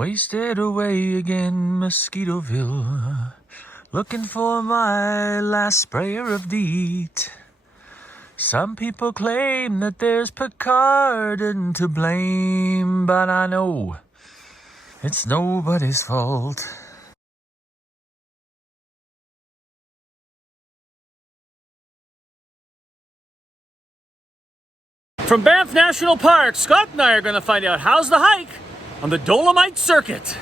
Wasted away again, Mosquitoville, looking for my last sprayer of DEET. Some people claim that there's Picardin to blame, but I know it's nobody's fault. From Banff National Park, Scott and I are going to find out how's the hike on the Dolomite Circuit.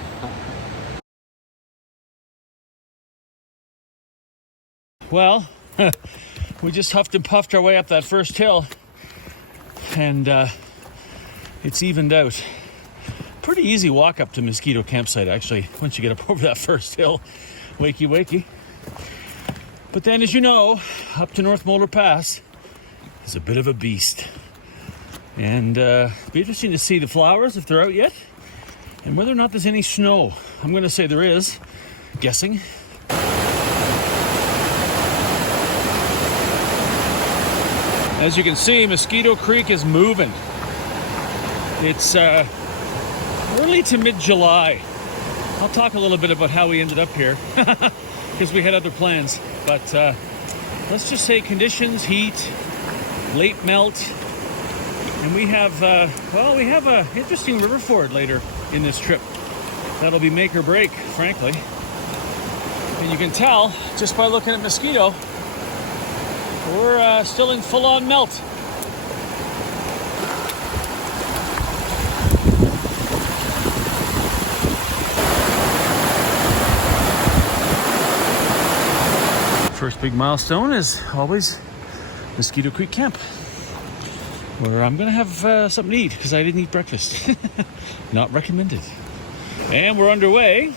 Well, we just huffed and puffed our way up that first hill, and it's evened out. Pretty easy walk up to Mosquito Campsite, actually, once you get up over that first hill. Wakey, wakey. But then, as you know, up to North Molar Pass is a bit of a beast. And it'll be interesting to see the flowers, if they're out yet, and whether or not there's any snow. I'm going to say there is, guessing. As you can see, Mosquito Creek is moving. It's early to mid-July. I'll talk a little bit about how we ended up here, because we had other plans. But let's just say conditions, heat, late melt. And we have an interesting river ford later in this trip. That'll be make or break, frankly. And you can tell, just by looking at Mosquito, we're still in full-on melt. First big milestone is always Mosquito Creek Camp, where I'm gonna have something to eat because I didn't eat breakfast. Not recommended. And we're underway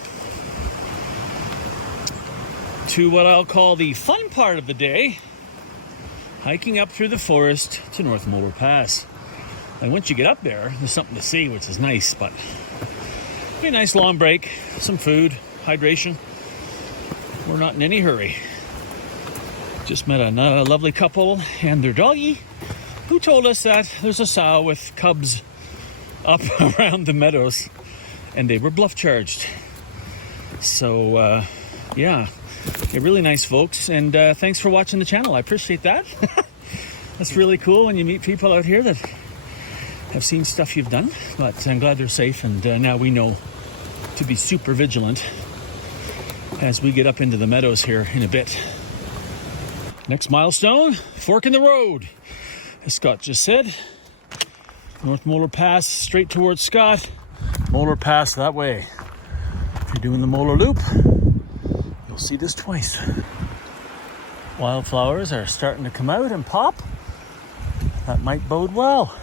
to what I'll call the fun part of the day, hiking up through the forest to North Molar Pass. And once you get up there, there's something to see, which is nice, but be a nice long break, some food, hydration. We're not in any hurry. Just met a lovely couple and their doggy, who told us that there's a sow with cubs up around the meadows, and they were bluff charged. So, yeah, they're really nice folks, and thanks for watching the channel. I appreciate that. That's really cool when you meet people out here that have seen stuff you've done, but I'm glad they're safe, and now we know to be super vigilant as we get up into the meadows here in a bit. Next milestone, fork in the road. As Scott just said, North Molar Pass straight towards Scott, Molar Pass that way. If you're doing the Molar Loop, you'll see this twice. Wildflowers are starting to come out and pop. That might bode well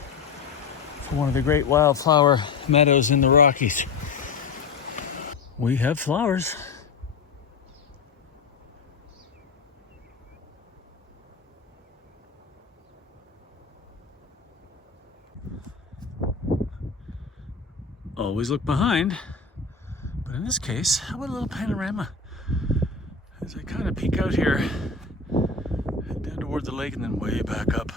for one of the great wildflower meadows in the Rockies. We have flowers. Always look behind, but in this case, how about a little panorama? As I kind of peek out here, head down toward the lake and then way back up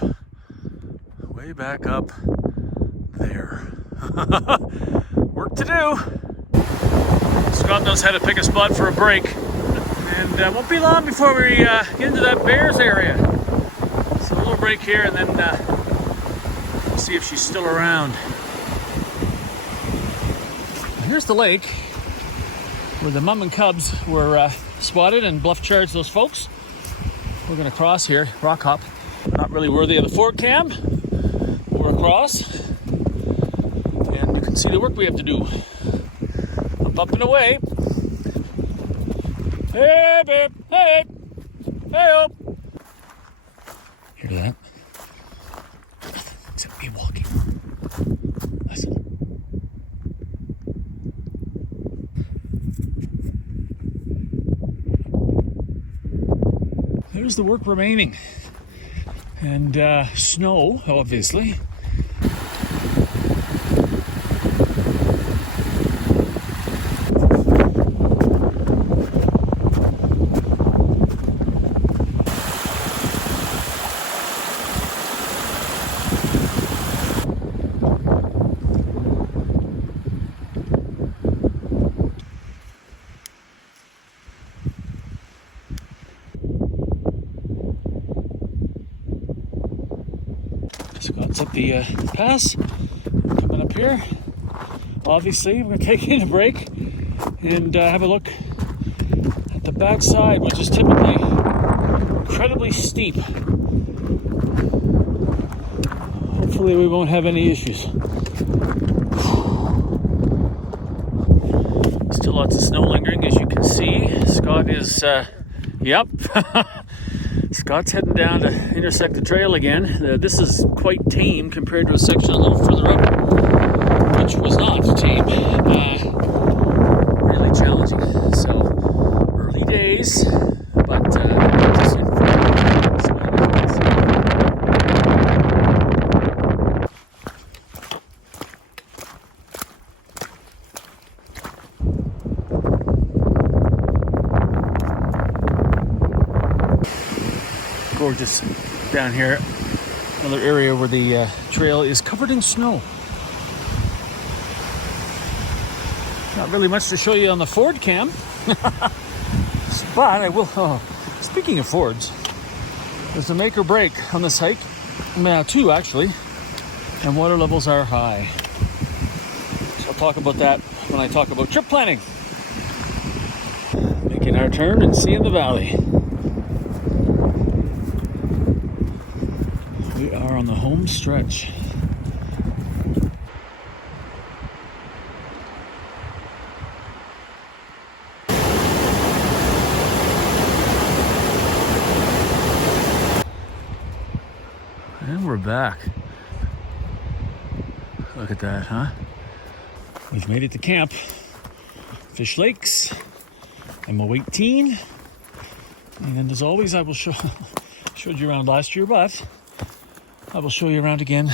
there. Work to do. Scott knows how to pick a spot for a break, and won't be long before we get into that bears area. So a little break here, and then we'll see if she's still around. Here's the lake where the mum and cubs were spotted and bluff charged those folks. We're going to cross here, rock hop. Not really worthy of the fork cam. We're across, and you can see the work we have to do. Up and away. Hey, babe. Hey. Hey, up. Hear that? Nothing except me walking. Listen. There's the work remaining. And snow, obviously. Scott's at the pass, coming up here. Obviously, we're taking a break and have a look at the backside, which is typically incredibly steep. Hopefully we won't have any issues. Still lots of snow lingering, as you can see. Scott is, yep. Scott's heading down to intersect the trail again. This is quite tame compared to a section a little further up, which was not tame. Really challenging. So, early days, but just in gorgeous down here. Another area where the trail is covered in snow. Not really much to show you on the Ford cam, but I will. Speaking of Fords, there's a make or break on this hike. Two actually, and water levels are high. So I'll talk about that when I talk about trip planning. Making our turn and seeing the valley. We are on the home stretch. And we're back. Look at that, huh? We've made it to camp. Fish Lakes. MO 18. And as always, I will showed you around last year, but I will show you around again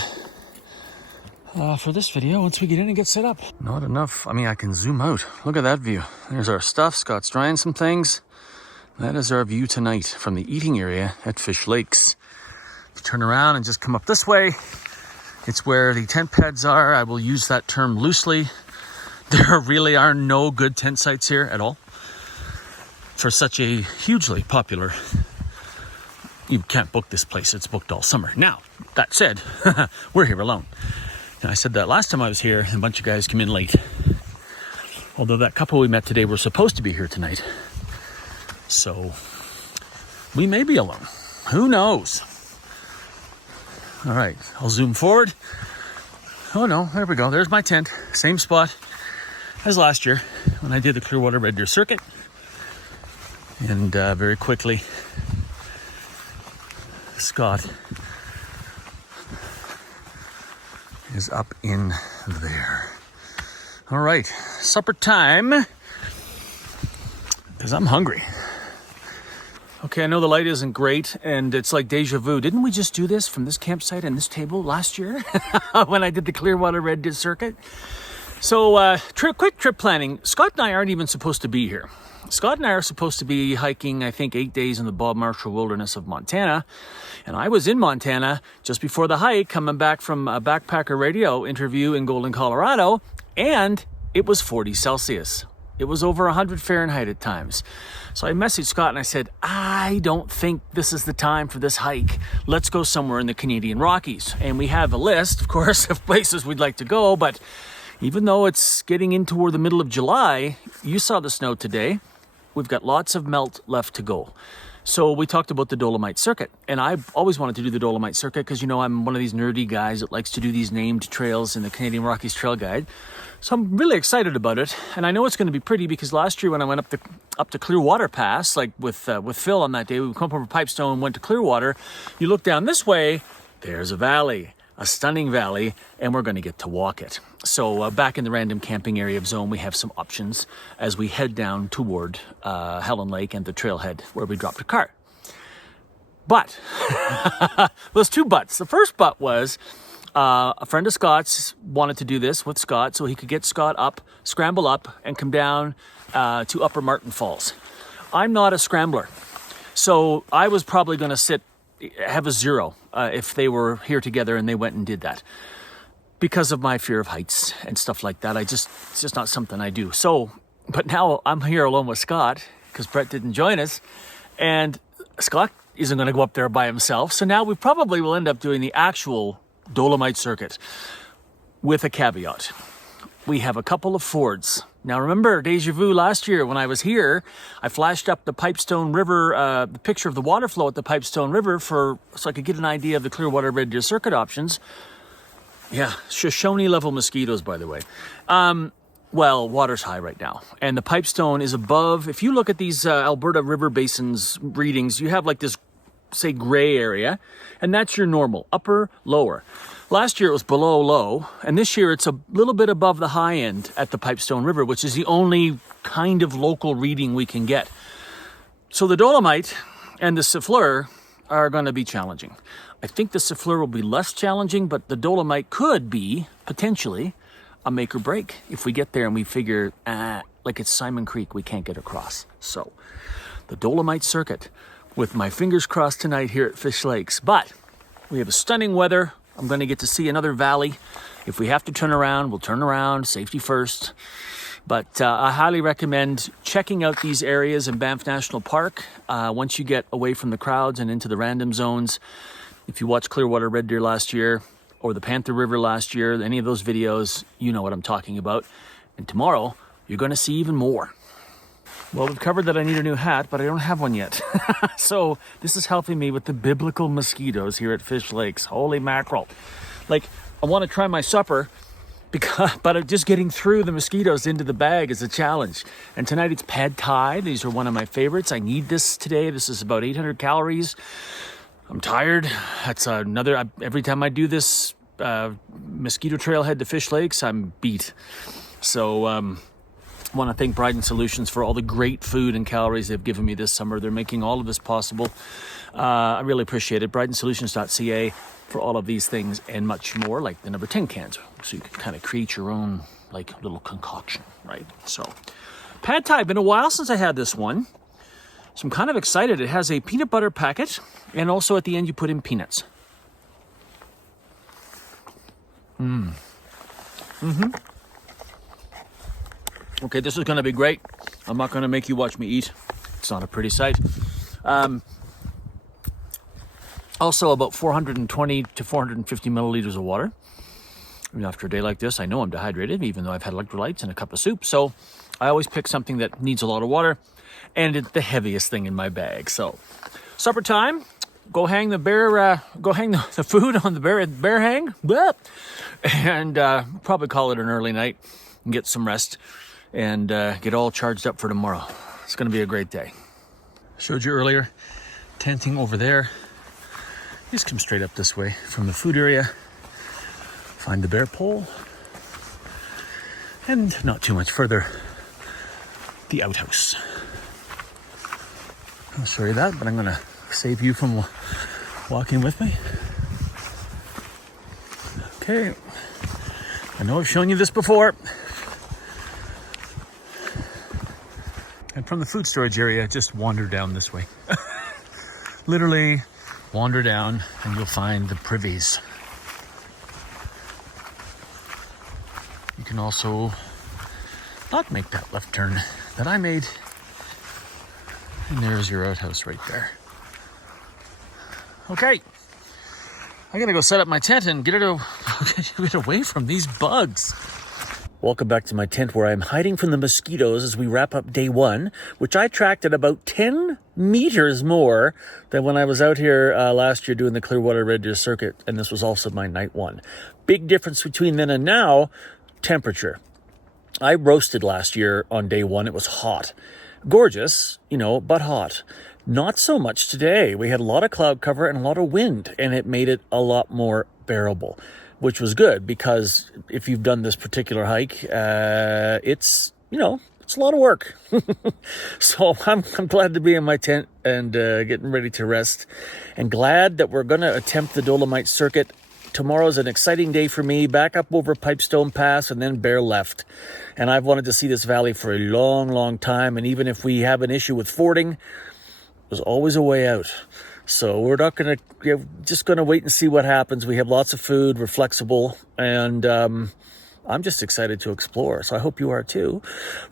for this video once we get in and get set up. Not enough. I mean, I can zoom out. Look at that view. There's our stuff. Scott's drying some things. That is our view tonight from the eating area at Fish Lakes. If you turn around and just come up this way, it's where the tent pads are. I will use that term loosely. There really are no good tent sites here at all for such a hugely popular. You can't book this place. It's booked all summer. Now, that said, we're here alone. And I said that last time I was here, a bunch of guys came in late. Although that couple we met today were supposed to be here tonight. So, we may be alone. Who knows? All right, I'll zoom forward. Oh no, there we go. There's my tent. Same spot as last year when I did the Clearwater Red Deer Circuit. And very quickly, Scott is up in there. All right, supper time, because I'm hungry. Okay, I know the light isn't great, and it's like deja vu. Didn't we just do this from this campsite and this table last year when I did the Clearwater Red Deer Circuit? So, quick trip planning. Scott and I aren't even supposed to be here. Scott and I are supposed to be hiking, I think, 8 days in the Bob Marshall Wilderness of Montana. And I was in Montana just before the hike, coming back from a Backpacker Radio interview in Golden, Colorado, and it was 40 Celsius. It was over 100 Fahrenheit at times. So I messaged Scott and I said, I don't think this is the time for this hike. Let's go somewhere in the Canadian Rockies. And we have a list, of course, of places we'd like to go, but even though it's getting in toward the middle of July, you saw the snow today. We've got lots of melt left to go. So we talked about the Dolomite Circuit, and I've always wanted to do the Dolomite Circuit because, you know, I'm one of these nerdy guys that likes to do these named trails in the Canadian Rockies Trail Guide. So I'm really excited about it, and I know it's going to be pretty because last year when I went up to Clearwater Pass, like with Phil on that day, we come up over Pipestone and went to Clearwater. You look down this way, there's a valley, a stunning valley, and we're going to get to walk it. So back in the random camping area of Zone, we have some options as we head down toward Helen Lake and the trailhead where we dropped a cart. But, those two buts. The first but was a friend of Scott's wanted to do this with Scott so he could get Scott up, scramble up, and come down to Upper Martin Falls. I'm not a scrambler, so I was probably going to have a 0 if they were here together and they went and did that. Because of my fear of heights and stuff like that, it's just not something I do. So, but now I'm here alone with Scott because Brett didn't join us, and Scott isn't going to go up there by himself. So now we probably will end up doing the actual Dolomite Circuit, with a caveat. We have a couple of fords. Now remember, deja vu, last year when I was here, I flashed up the Pipestone River, the picture of the water flow at the Pipestone River so I could get an idea of the Clearwater Red Deer Circuit options. Yeah, Shoshone level mosquitoes, by the way. Well, water's high right now, and the Pipestone is above. If you look at these Alberta River Basins readings, you have like this, say, gray area, and that's your normal, upper, lower. Last year it was below low, and this year it's a little bit above the high end at the Pipestone River, which is the only kind of local reading we can get. So the Dolomite and the Siffleur are going to be challenging. I think the Siffleur will be less challenging, but the Dolomite could be, potentially, a make or break if we get there and we figure, like it's Simon Creek, we can't get across. So, the Dolomite Circuit, with my fingers crossed tonight here at Fish Lakes. But we have a stunning weather. I'm going to get to see another valley. If we have to turn around, we'll turn around, safety first. But I highly recommend checking out these areas in Banff National Park once you get away from the crowds and into the random zones. If you watched Clearwater Red Deer last year, or the Panther River last year, any of those videos, you know what I'm talking about. And tomorrow, you're going to see even more. Well, we've covered that I need a new hat, but I don't have one yet. So this is helping me with the biblical mosquitoes here at Fish Lakes. Holy mackerel. Like, I want to try my supper, but just getting through the mosquitoes into the bag is a challenge. And tonight it's pad thai. These are one of my favorites. I need this today. This is about 800 calories. I'm tired. That's another, every time I do this mosquito trailhead to Fish Lakes, I'm beat. So I want to thank Bryden Solutions for all the great food and calories they've given me this summer. They're making all of this possible. I really appreciate it. BrydenSolutions.ca for all of these things and much more, like the number 10 cans. So you can kind of create your own like little concoction, right? So pad thai, been a while since I had this one. So I'm kind of excited. It has a peanut butter packet, and also at the end you put in peanuts. Okay, this is going to be great. I'm not going to make you watch me eat. It's not a pretty sight. Also about 420 to 450 milliliters of water. I mean, after a day like this, I know I'm dehydrated, even though I've had electrolytes and a cup of soup. So I always pick something that needs a lot of water. And it's the heaviest thing in my bag. So, supper time. Go hang the bear. Go hang the food on the bear hang. And probably call it an early night and get some rest and get all charged up for tomorrow. It's going to be a great day. Showed you earlier, tenting over there. Just come straight up this way from the food area. Find the bear pole, and not too much further, the outhouse. I'll show you that, but I'm going to save you from walking with me. Okay, I know I've shown you this before. And from the food storage area, just wander down this way. Literally wander down and you'll find the privies. You can also not make that left turn that I made. And there's your outhouse right there. Okay. I gotta go set up my tent and get it away from these bugs. Welcome back to my tent where I'm hiding from the mosquitoes as we wrap up day one, which I tracked at about 10 meters more than when I was out here last year doing the Clearwater Red Deer Circuit, and this was also my night one. Big difference between then and now, temperature. I roasted last year on day one. It was hot. Gorgeous, but hot. Not so much today. We had a lot of cloud cover and a lot of wind, and it made it a lot more bearable, which was good because if you've done this particular hike, it's a lot of work. So I'm glad to be in my tent and getting ready to rest, and glad that we're going to attempt the Dolomite Circuit. Tomorrow's an exciting day for me, back up over Pipestone Pass and then bear left. And I've wanted to see this valley for a long, long time. And even if we have an issue with fording, there's always a way out. So we're just going to wait and see what happens. We have lots of food, we're flexible, and I'm just excited to explore. So I hope you are too.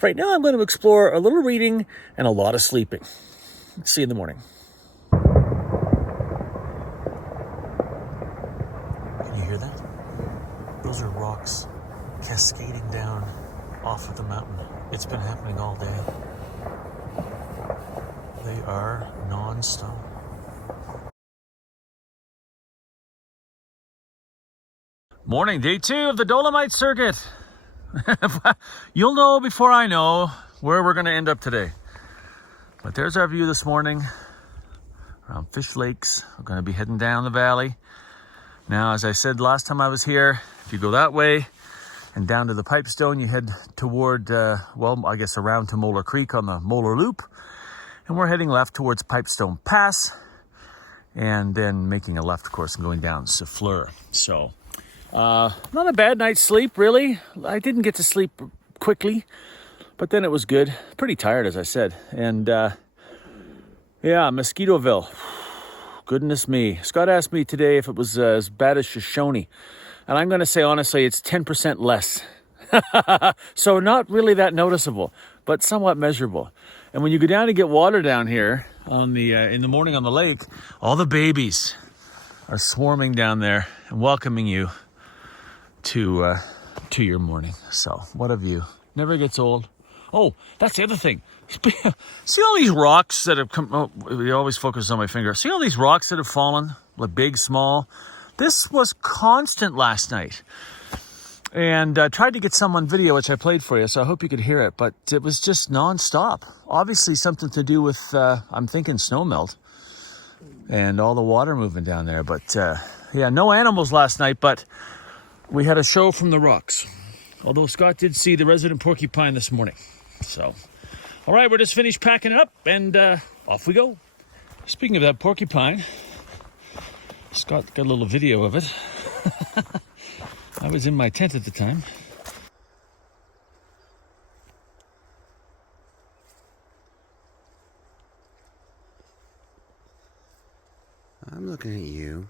Right now I'm going to explore a little reading and a lot of sleeping. See you in the morning. Can you hear that? Those are rocks cascading down off of the mountain. It's been happening all day. They are non-stop. Morning, day 2 of the Dolomite Circuit. You'll know before I know where we're going to end up today. But there's our view this morning around Fish Lakes. We're going to be heading down the valley. Now, as I said last time I was here, if you go that way and down to the Pipestone, you head toward, well, I guess around to Molar Creek on the Molar Loop. And we're heading left towards Pipestone Pass and then making a left, of course, and going down Siffleur. So, not a bad night's sleep, really. I didn't get to sleep quickly, but then it was good. Pretty tired, as I said. And, yeah, Mosquitoville. Goodness me. Scott asked me today if it was as bad as Shoshone. And I'm going to say, honestly, it's 10% less. So not really that noticeable, but somewhat measurable. And when you go down to get water down here on the in the morning on the lake, all the babies are swarming down there and welcoming you to your morning. So what a view. Never gets old. Oh, that's the other thing. See all these rocks that have come, oh, we always focus on my finger. See all these rocks that have fallen, like big, small. This was constant last night. And I tried to get some on video, which I played for you, so I hope you could hear it. But it was just non-stop. Obviously something to do with, I'm thinking snowmelt. And all the water moving down there. But yeah, no animals last night, but we had a show from the rocks. Although Scott did see the resident porcupine this morning. So, all right, we're just finished packing it up and off we go. Speaking of that porcupine, Scott got a little video of it. I was in my tent at the time. I'm looking at you.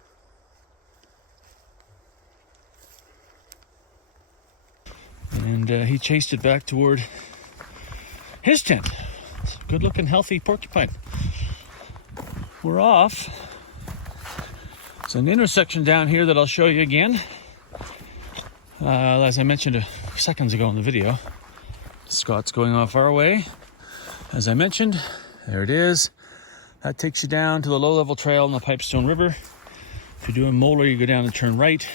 And he chased it back toward his tent. It's a good-looking, healthy porcupine. We're off. It's an intersection down here that I'll show you again. As I mentioned a few seconds ago in the video, Scott's going off our way. As I mentioned, there it is. That takes you down to the low-level trail in the Pipestone River. If you're doing Molar, you go down and turn right.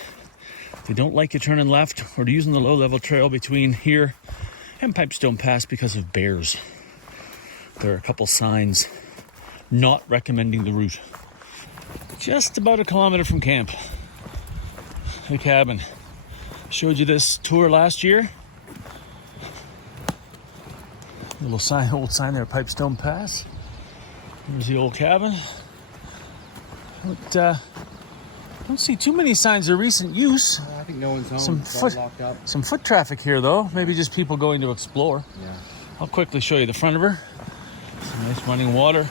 They don't like you turning left or using the low-level trail between here and Pipestone Pass because of bears. There are a couple signs not recommending the route. Just about a kilometer from camp. The cabin. Showed you this tour last year. Little sign, old sign there, Pipestone Pass. There's the old cabin. Don't see too many signs of recent use. I think no one's home. Locked up. Some foot traffic here, though. Maybe just people going to explore. Yeah. I'll quickly show you the front of her. Some nice running water.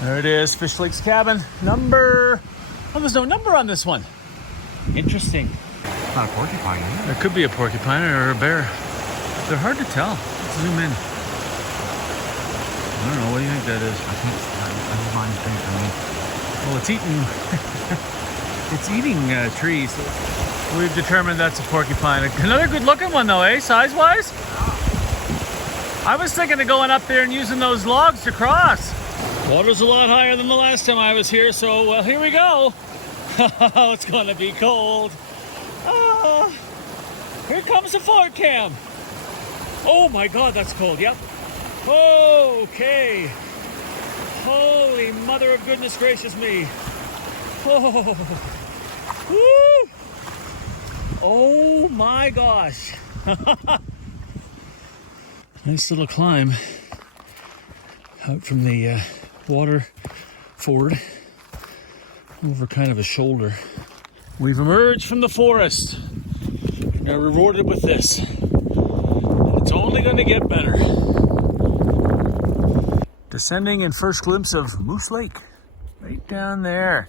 There it is, Fish Lakes cabin. Number... Oh, there's no number on this one. Interesting. It's not a porcupine, is it? There could be a porcupine or a bear. They're hard to tell. Let's zoom in. I don't know, what do you think that is? I don't mind things for me. Well, it's eating... it's eating trees. We've determined that's a porcupine. Another good looking one though, eh? Size-wise? I was thinking of going up there and using those logs to cross. Water's a lot higher than the last time I was here, so well, here we go. It's gonna be cold. Here comes the fort cam. Oh my God, that's cold. Yep. Okay. Holy mother of goodness gracious me. Oh. Woo. Oh my gosh. Nice little climb out from the water forward over kind of a shoulder. We've emerged from the forest. We're rewarded with this. And it's only going to get better. Descending in first glimpse of Moose Lake, right down there.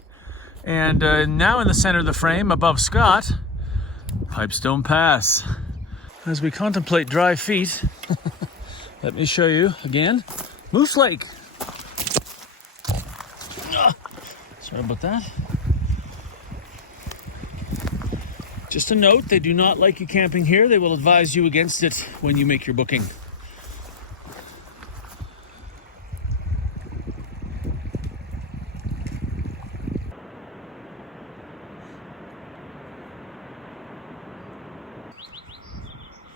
And now in the center of the frame, above Scott, Pipestone Pass. As we contemplate dry feet, let me show you again, Moose Lake. Sorry about that. Just a note, they do not like you camping here. They will advise you against it when you make your booking.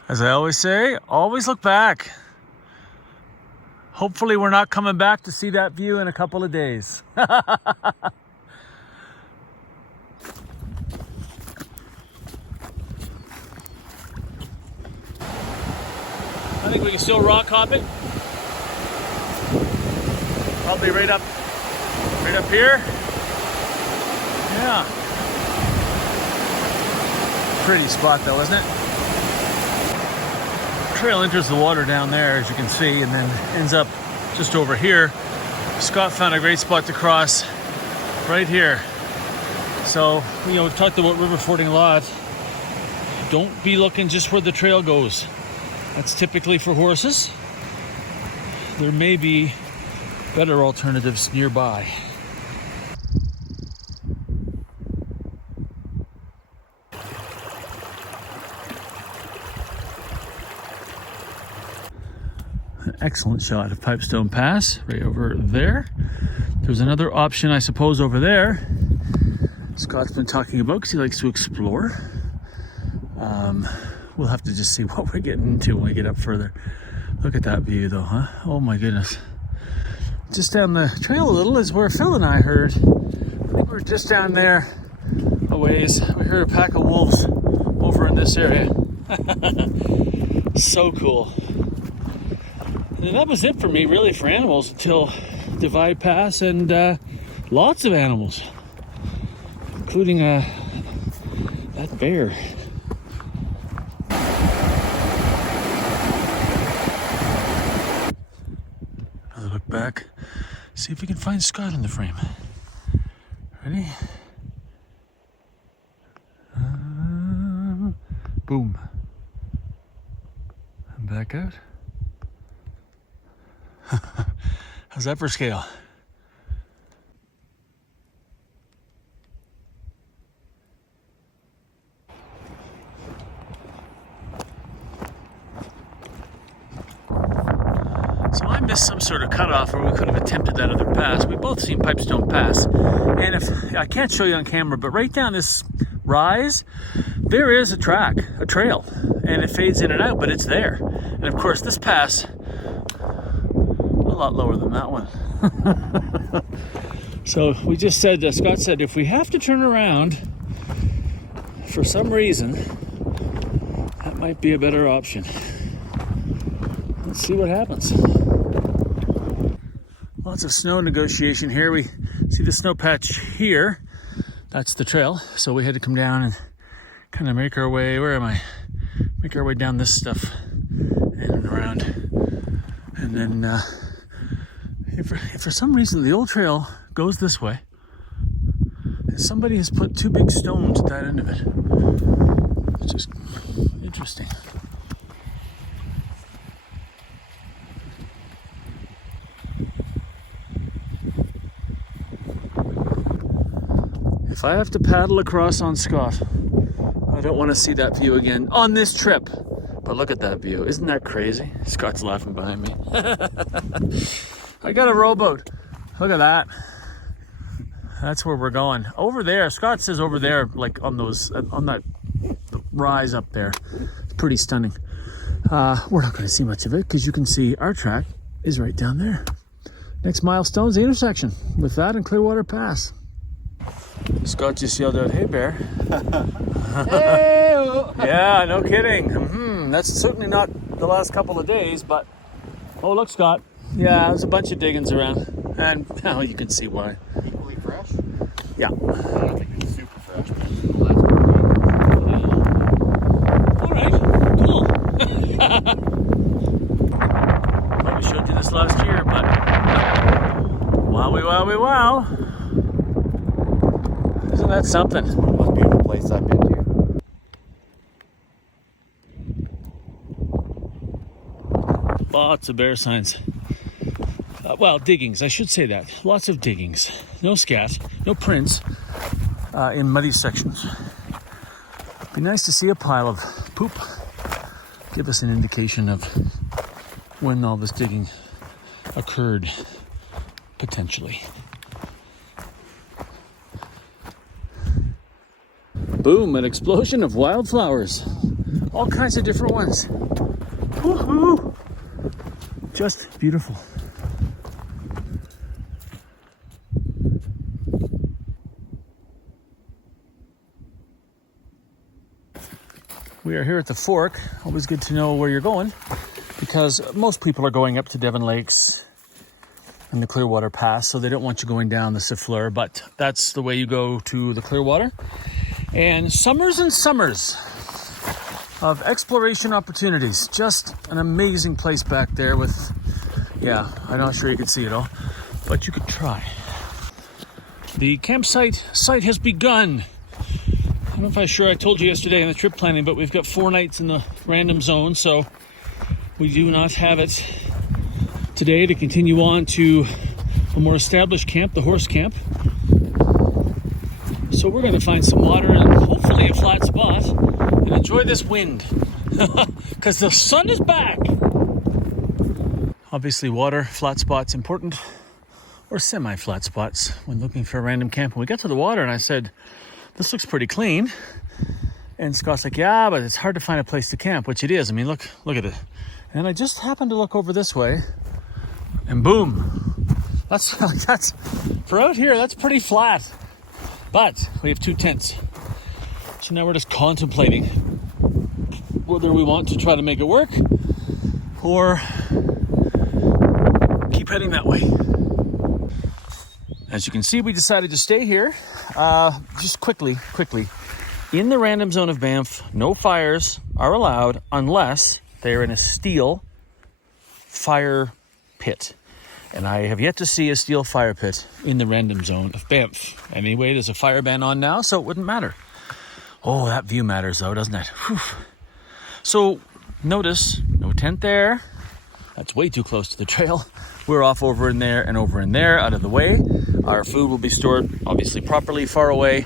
As I always say, always look back. Hopefully we're not coming back to see that view in a couple of days. I think we can still rock hop it. Probably right up here. Yeah. Pretty spot though, isn't it? Trail enters the water down there, as you can see, and then ends up just over here. Scott found a great spot to cross right here. So, you know, we've talked about river fording a lot. Don't be looking just where the trail goes. That's typically for horses. There may be better alternatives nearby. Excellent shot of Pipestone Pass right over there. There's another option, I suppose, over there. Scott's been talking about because he likes to explore. We'll have to just see what we're getting into when we get up further. Look at that view though, huh? Oh my goodness. Just down the trail a little is where Phil and I heard. I think we were just down there a ways. We heard a pack of wolves over in this area. So cool. And that was it for me, really, for animals until Divide Pass, and lots of animals, including that bear. Another look back, see if we can find Scott in the frame. Ready? Boom. And back out. How's that for scale? So I missed some sort of cutoff where we could have attempted that other pass. We both seen Pipestone Pass. And if I can't show you on camera, but right down this rise, there is a trail. And it fades in and out, but it's there. And of course this pass, a lot lower than that one. So we just said, Scott said, if we have to turn around for some reason, that might be a better option. Let's see what happens. Lots of snow negotiation here. We see the snow patch here. That's the trail. So we had to come down and kind of make our way, where am I? Make our way down this stuff and around. And then if for some reason the old trail goes this way, somebody has put two big stones at that end of it. It's just interesting. If I have to paddle across on Scott, I don't want to see that view again on this trip. But look at that view. Isn't that crazy? Scott's laughing behind me. I got a rowboat. Look at that. That's where we're going. Over there, Scott says over there, like on that rise up there. It's pretty stunning. We're not going to see much of it because you can see our track is right down there. Next milestone's the intersection with that and Clearwater Pass. Scott just yelled out, "Hey, bear." Hey-o. Yeah, no kidding. That's certainly not the last couple of days, but oh, look, Scott. Yeah, there's a bunch of diggings around, and now you can see why. Equally fresh? Yeah. I don't think it's super fresh, but All right, cool. Probably showed you this last year, but wowie, wowie, wow. Isn't that something? Most beautiful place I've been to. Lots of bear signs. Well, diggings, I should say that. Lots of diggings. No scat, no prints in muddy sections. Be nice to see a pile of poop. Give us an indication of when all this digging occurred, potentially. Boom, an explosion of wildflowers. All kinds of different ones. Woohoo! Just beautiful. We are here at the Fork. Always good to know where you're going, because most people are going up to Devon Lakes and the Clearwater Pass, so they don't want you going down the Siffleur, but that's the way you go to the Clearwater. And summers and summers of exploration opportunities. Just an amazing place back there with, yeah, I'm not sure you could see it all, but you could try. The campsite site has begun. I don't know if I told you yesterday in the trip planning, but we've got 4 nights in the random zone, so we do not have it today to continue on to a more established camp, the horse camp. So we're going to find some water and hopefully a flat spot and enjoy this wind, because the sun is back. Obviously water, flat spots important, or semi-flat spots when looking for a random camp. And we got to the water and I said, this looks pretty clean. And Scott's like, yeah, but it's hard to find a place to camp, which it is. I mean, look at it. And I just happened to look over this way and boom. That's for out here, that's pretty flat. But we have 2 tents. So now we're just contemplating whether we want to try to make it work or keep heading that way. As you can see, we decided to stay here. Just quickly. In the random zone of Banff, no fires are allowed unless they are in a steel fire pit. And I have yet to see a steel fire pit in the random zone of Banff. Anyway, there's a fire ban on now, so it wouldn't matter. Oh, that view matters though, doesn't it? Whew. So notice, no tent there. That's way too close to the trail. We're off over in there and over in there, out of the way. Our food will be stored, obviously, properly far away.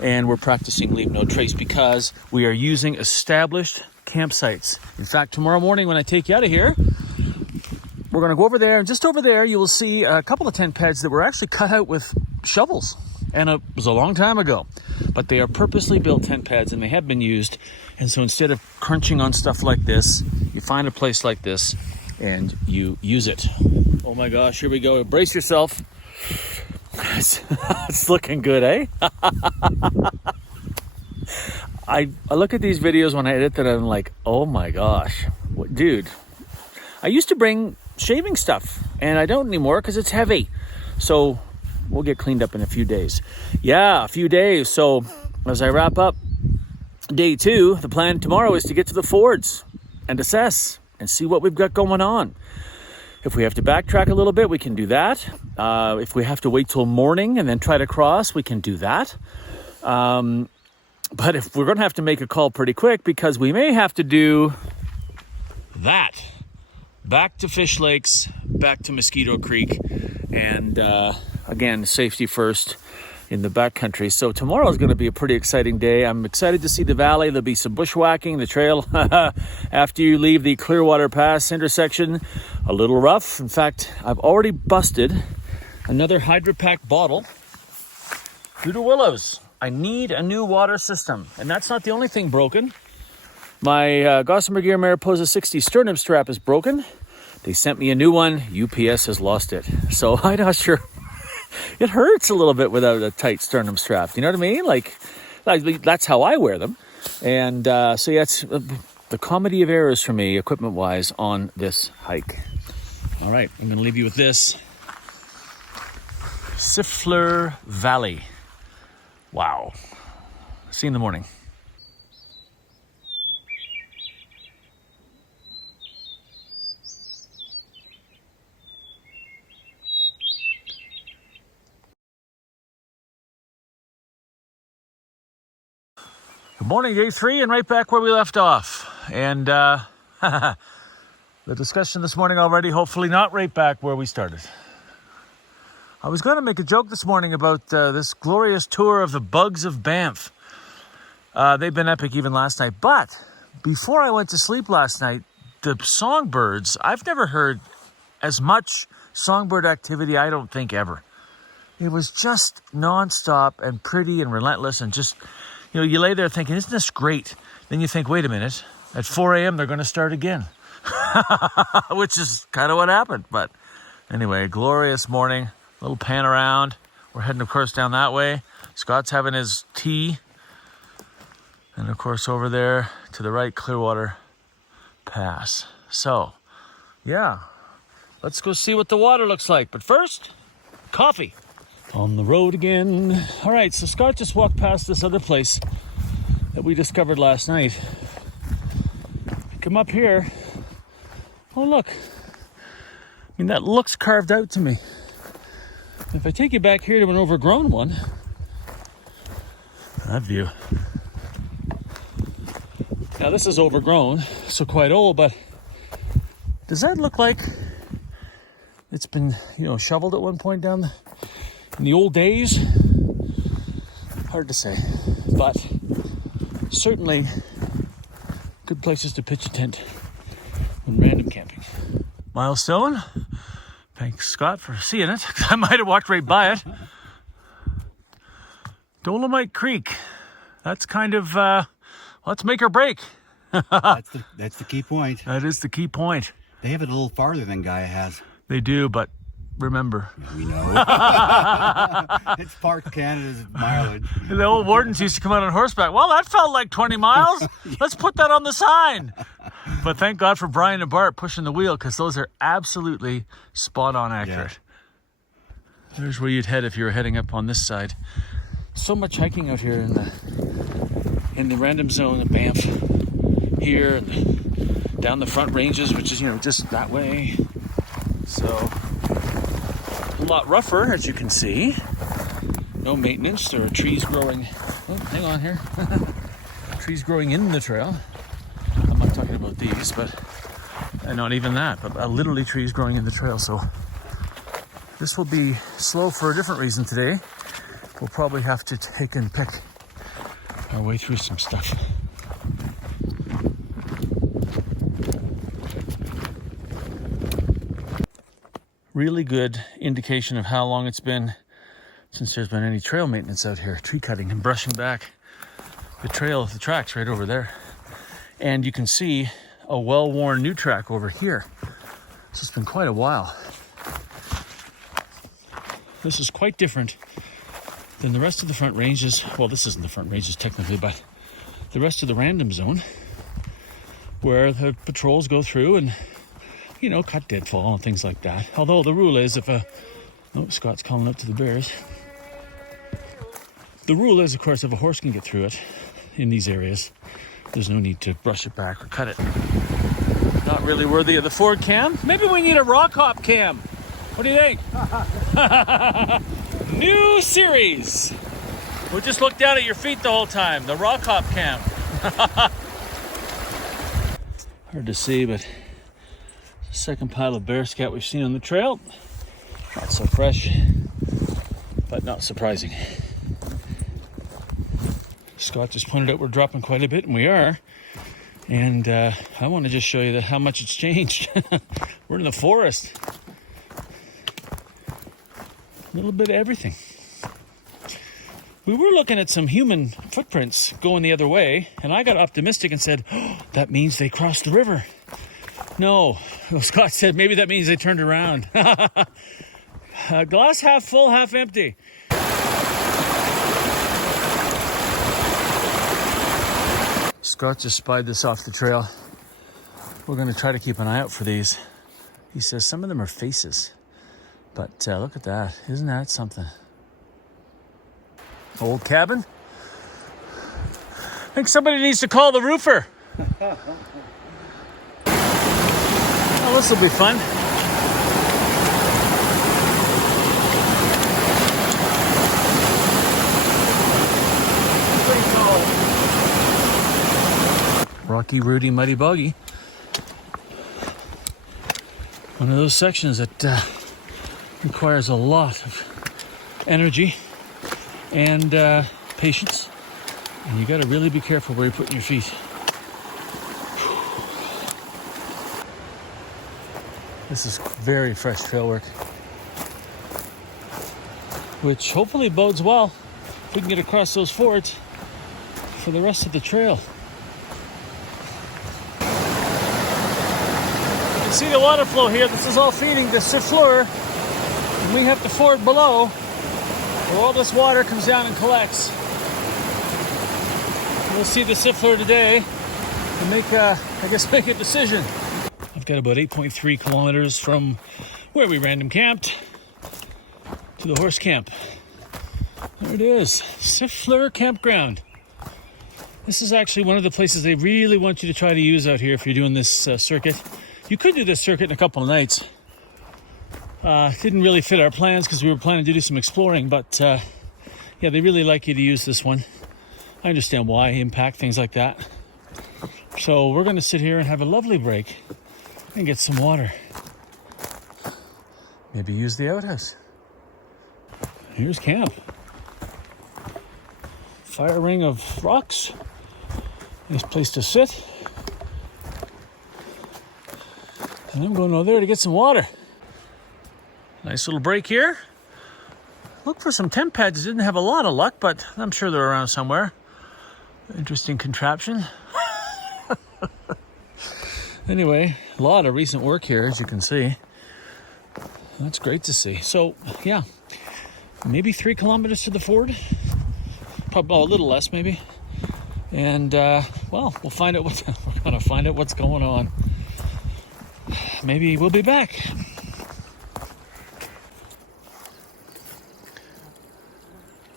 And we're practicing leave no trace because we are using established campsites. In fact, tomorrow morning when I take you out of here, we're going to go over there, and just over there you will see a couple of tent pads that were actually cut out with shovels. And it was a long time ago. But they are purposely built tent pads and they have been used. And so instead of crunching on stuff like this, you find a place like this and you use it. Oh my gosh, here we go. Brace yourself. It's looking good, eh? I look at these videos when I edit that, I'm like, oh my gosh, dude. I used to bring shaving stuff and I don't anymore because it's heavy. So we'll get cleaned up in a few days. Yeah, a few days. So as I wrap up day 2, the plan tomorrow is to get to the fords and assess and see what we've got going on. If we have to backtrack a little bit, we can do that. If we have to wait till morning and then try to cross, we can do that. But if we're going to have to make a call pretty quick, because we may have to do that. Back to Fish Lakes, back to Mosquito Creek, and again, safety first in the backcountry. So tomorrow is going to be a pretty exciting day. I'm excited to see the valley. There'll be some bushwhacking. The trail after you leave the Clearwater Pass intersection, a little rough. In fact, I've already busted another Hydropack bottle due to willows. I need a new water system, and that's not the only thing broken. My Gossamer Gear Mariposa 60 sternum strap is broken. They sent me a new one. UPS has lost it. So I'm not sure. It hurts a little bit without a tight sternum strap. You know what I mean? Like that's how I wear them. And so yeah, it's the comedy of errors for me, equipment-wise, on this hike. All right, I'm going to leave you with this. Siffleur Valley. Wow. See you in the morning. Good morning, day 3, and right back where we left off. And the discussion this morning already, hopefully not right back where we started. I was going to make a joke this morning about this glorious tour of the bugs of Banff. They've been epic even last night. But before I went to sleep last night, the songbirds, I've never heard as much songbird activity, I don't think, ever. It was just nonstop and pretty and relentless, and just, you lay there thinking, isn't this great? Then you think, wait a minute, at 4 a.m. they're going to start again, which is kind of what happened. But anyway, glorious morning, little pan around. We're heading, of course, down that way. Scott's having his tea. And, of course, over there to the right, Clearwater Pass. So, yeah, let's go see what the water looks like. But first, coffee. On the road again. All right, so Scott just walked past this other place that we discovered last night. Come up here. Oh, look. I mean, that looks carved out to me. If I take you back here to an overgrown one, that view. Now, this is overgrown, so quite old, but does that look like it's been, shoveled at one point down in the old days? Hard to say, but certainly good places to pitch a tent when random camping. Milestone. Thanks, Scott, for seeing it. I might have walked right by it. Dolomite Creek. That's kind of, let's make or break. That's the key point. That is the key point. They have it a little farther than Gaia has. They do, but remember. We know. It's part Canada's mileage. The old wardens used to come out on horseback. Well, that felt like 20 miles. Let's put that on the sign. But thank God for Brian and Bart pushing the wheel, because those are absolutely spot on accurate. Yeah. There's where you'd head if you were heading up on this side. So much hiking out here in the random zone of Banff. Here and down the front ranges, which is, just that way. So a lot rougher, as you can see. No maintenance. There are trees growing. Oh, hang on here. Trees growing in the trail. I'm not talking about these, but and not even that, but literally trees growing in the trail. So this will be slow for a different reason today. We'll probably have to take and pick our way through some stuff. Really good indication of how long it's been since there's been any trail maintenance out here. Tree cutting and brushing back the tracks right over there. And you can see a well-worn new track over here. So it's been quite a while. This is quite different than the rest of the front ranges. Well, this isn't the front ranges technically, but the rest of the random zone, where the patrols go through and cut deadfall and things like that. Although the rule is Scott's calling out to the bears. The rule is, of course, if a horse can get through it in these areas, there's no need to brush it back or cut it. Not really worthy of the Ford cam. Maybe we need a rock hop cam. What do you think? New series. We'll just look down at your feet the whole time. The rock hop cam. Hard to see, but second pile of bear scat we've seen on the trail. Not so fresh, but not surprising. Scott just pointed out we're dropping quite a bit, and we are. And I want to just show you how much it's changed. We're in the forest. A little bit of everything. We were looking at some human footprints going the other way, and I got optimistic and said, oh, that means they crossed the river. No, well, Scott said maybe that means they turned around. Glass half full, half empty. Scott just spied this off the trail. We're going to try to keep an eye out for these. He says some of them are faces. But look at that. Isn't that something? Old cabin? I think somebody needs to call the roofer. Well, this will be fun. Rocky, Rudy, Muddy, Boggy. One of those sections that requires a lot of energy and patience And you gotta really be careful where you're putting your feet. This is very fresh trail work, which hopefully bodes well if we can get across those fords for the rest of the trail. You can see the water flow here. This is all feeding the Siffleur, and we have the ford below where all this water comes down and collects. We'll see the Siffleur today and make a decision. I've got about 8.3 kilometers from where we random camped to the horse camp. There it is, Siffleur Campground. This is actually one of the places they really want you to try to use out here if you're doing this circuit. You could do this circuit in a couple of nights. Didn't really fit our plans because we were planning to do some exploring, but yeah, they really like you to use this one. I understand why, impact, things like that. So we're going to sit here and have a lovely break and get some water. Maybe use the outhouse. Here's camp. Fire ring of rocks. Nice place to sit. And I'm going over there to get some water. Nice little break here. Look for some tent pads. Didn't have a lot of luck, but I'm sure they're around somewhere. Interesting contraption. Anyway, a lot of recent work here, as you can see. That's great to see. So, yeah, maybe 3 kilometers to the ford. Probably a little less, maybe. And, well, we'll find out we're going to find out what's going on. Maybe we'll be back.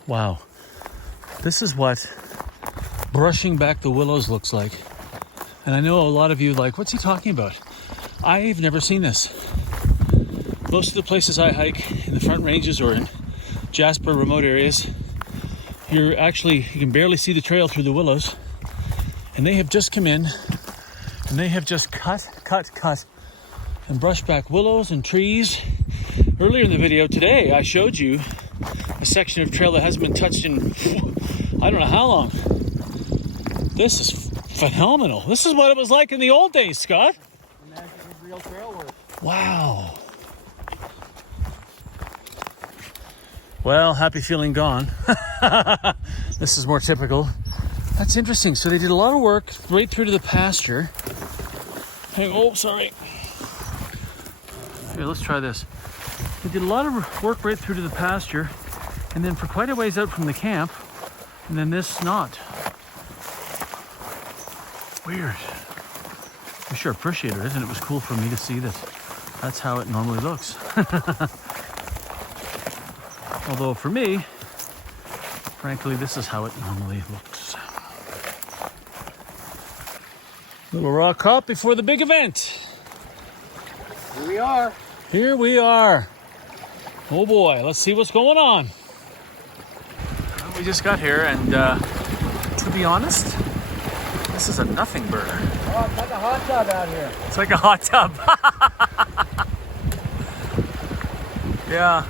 Wow. This is what brushing back the willows looks like. And I know a lot of you are like, what's he talking about? I've never seen this. Most of the places I hike in the Front Ranges or in Jasper remote areas, you can barely see the trail through the willows. And they have just come in and they have just cut and brushed back willows and trees. Earlier in the video today, I showed you a section of trail that hasn't been touched in I don't know how long. This is phenomenal. This is what it was like in the old days, Scott. Imagine real trail work. Wow. Well, happy feeling gone. This is more typical. That's interesting. So they did a lot of work right through to the pasture. Hey, oh, sorry. Here, let's try this. They did a lot of work right through to the pasture, and then for quite a ways out from the camp, and then this knot. Weird. I sure appreciate it, isn't it? It was cool for me to see that that's how it normally looks. Although for me, frankly, this is how it normally looks. Little rock hop before the big event. Here we are. Here we are. Oh boy, let's see what's going on. Well, we just got here, and to be honest, this is a nothing burger. Oh, it's like a hot tub out here. It's like a hot tub. Yeah.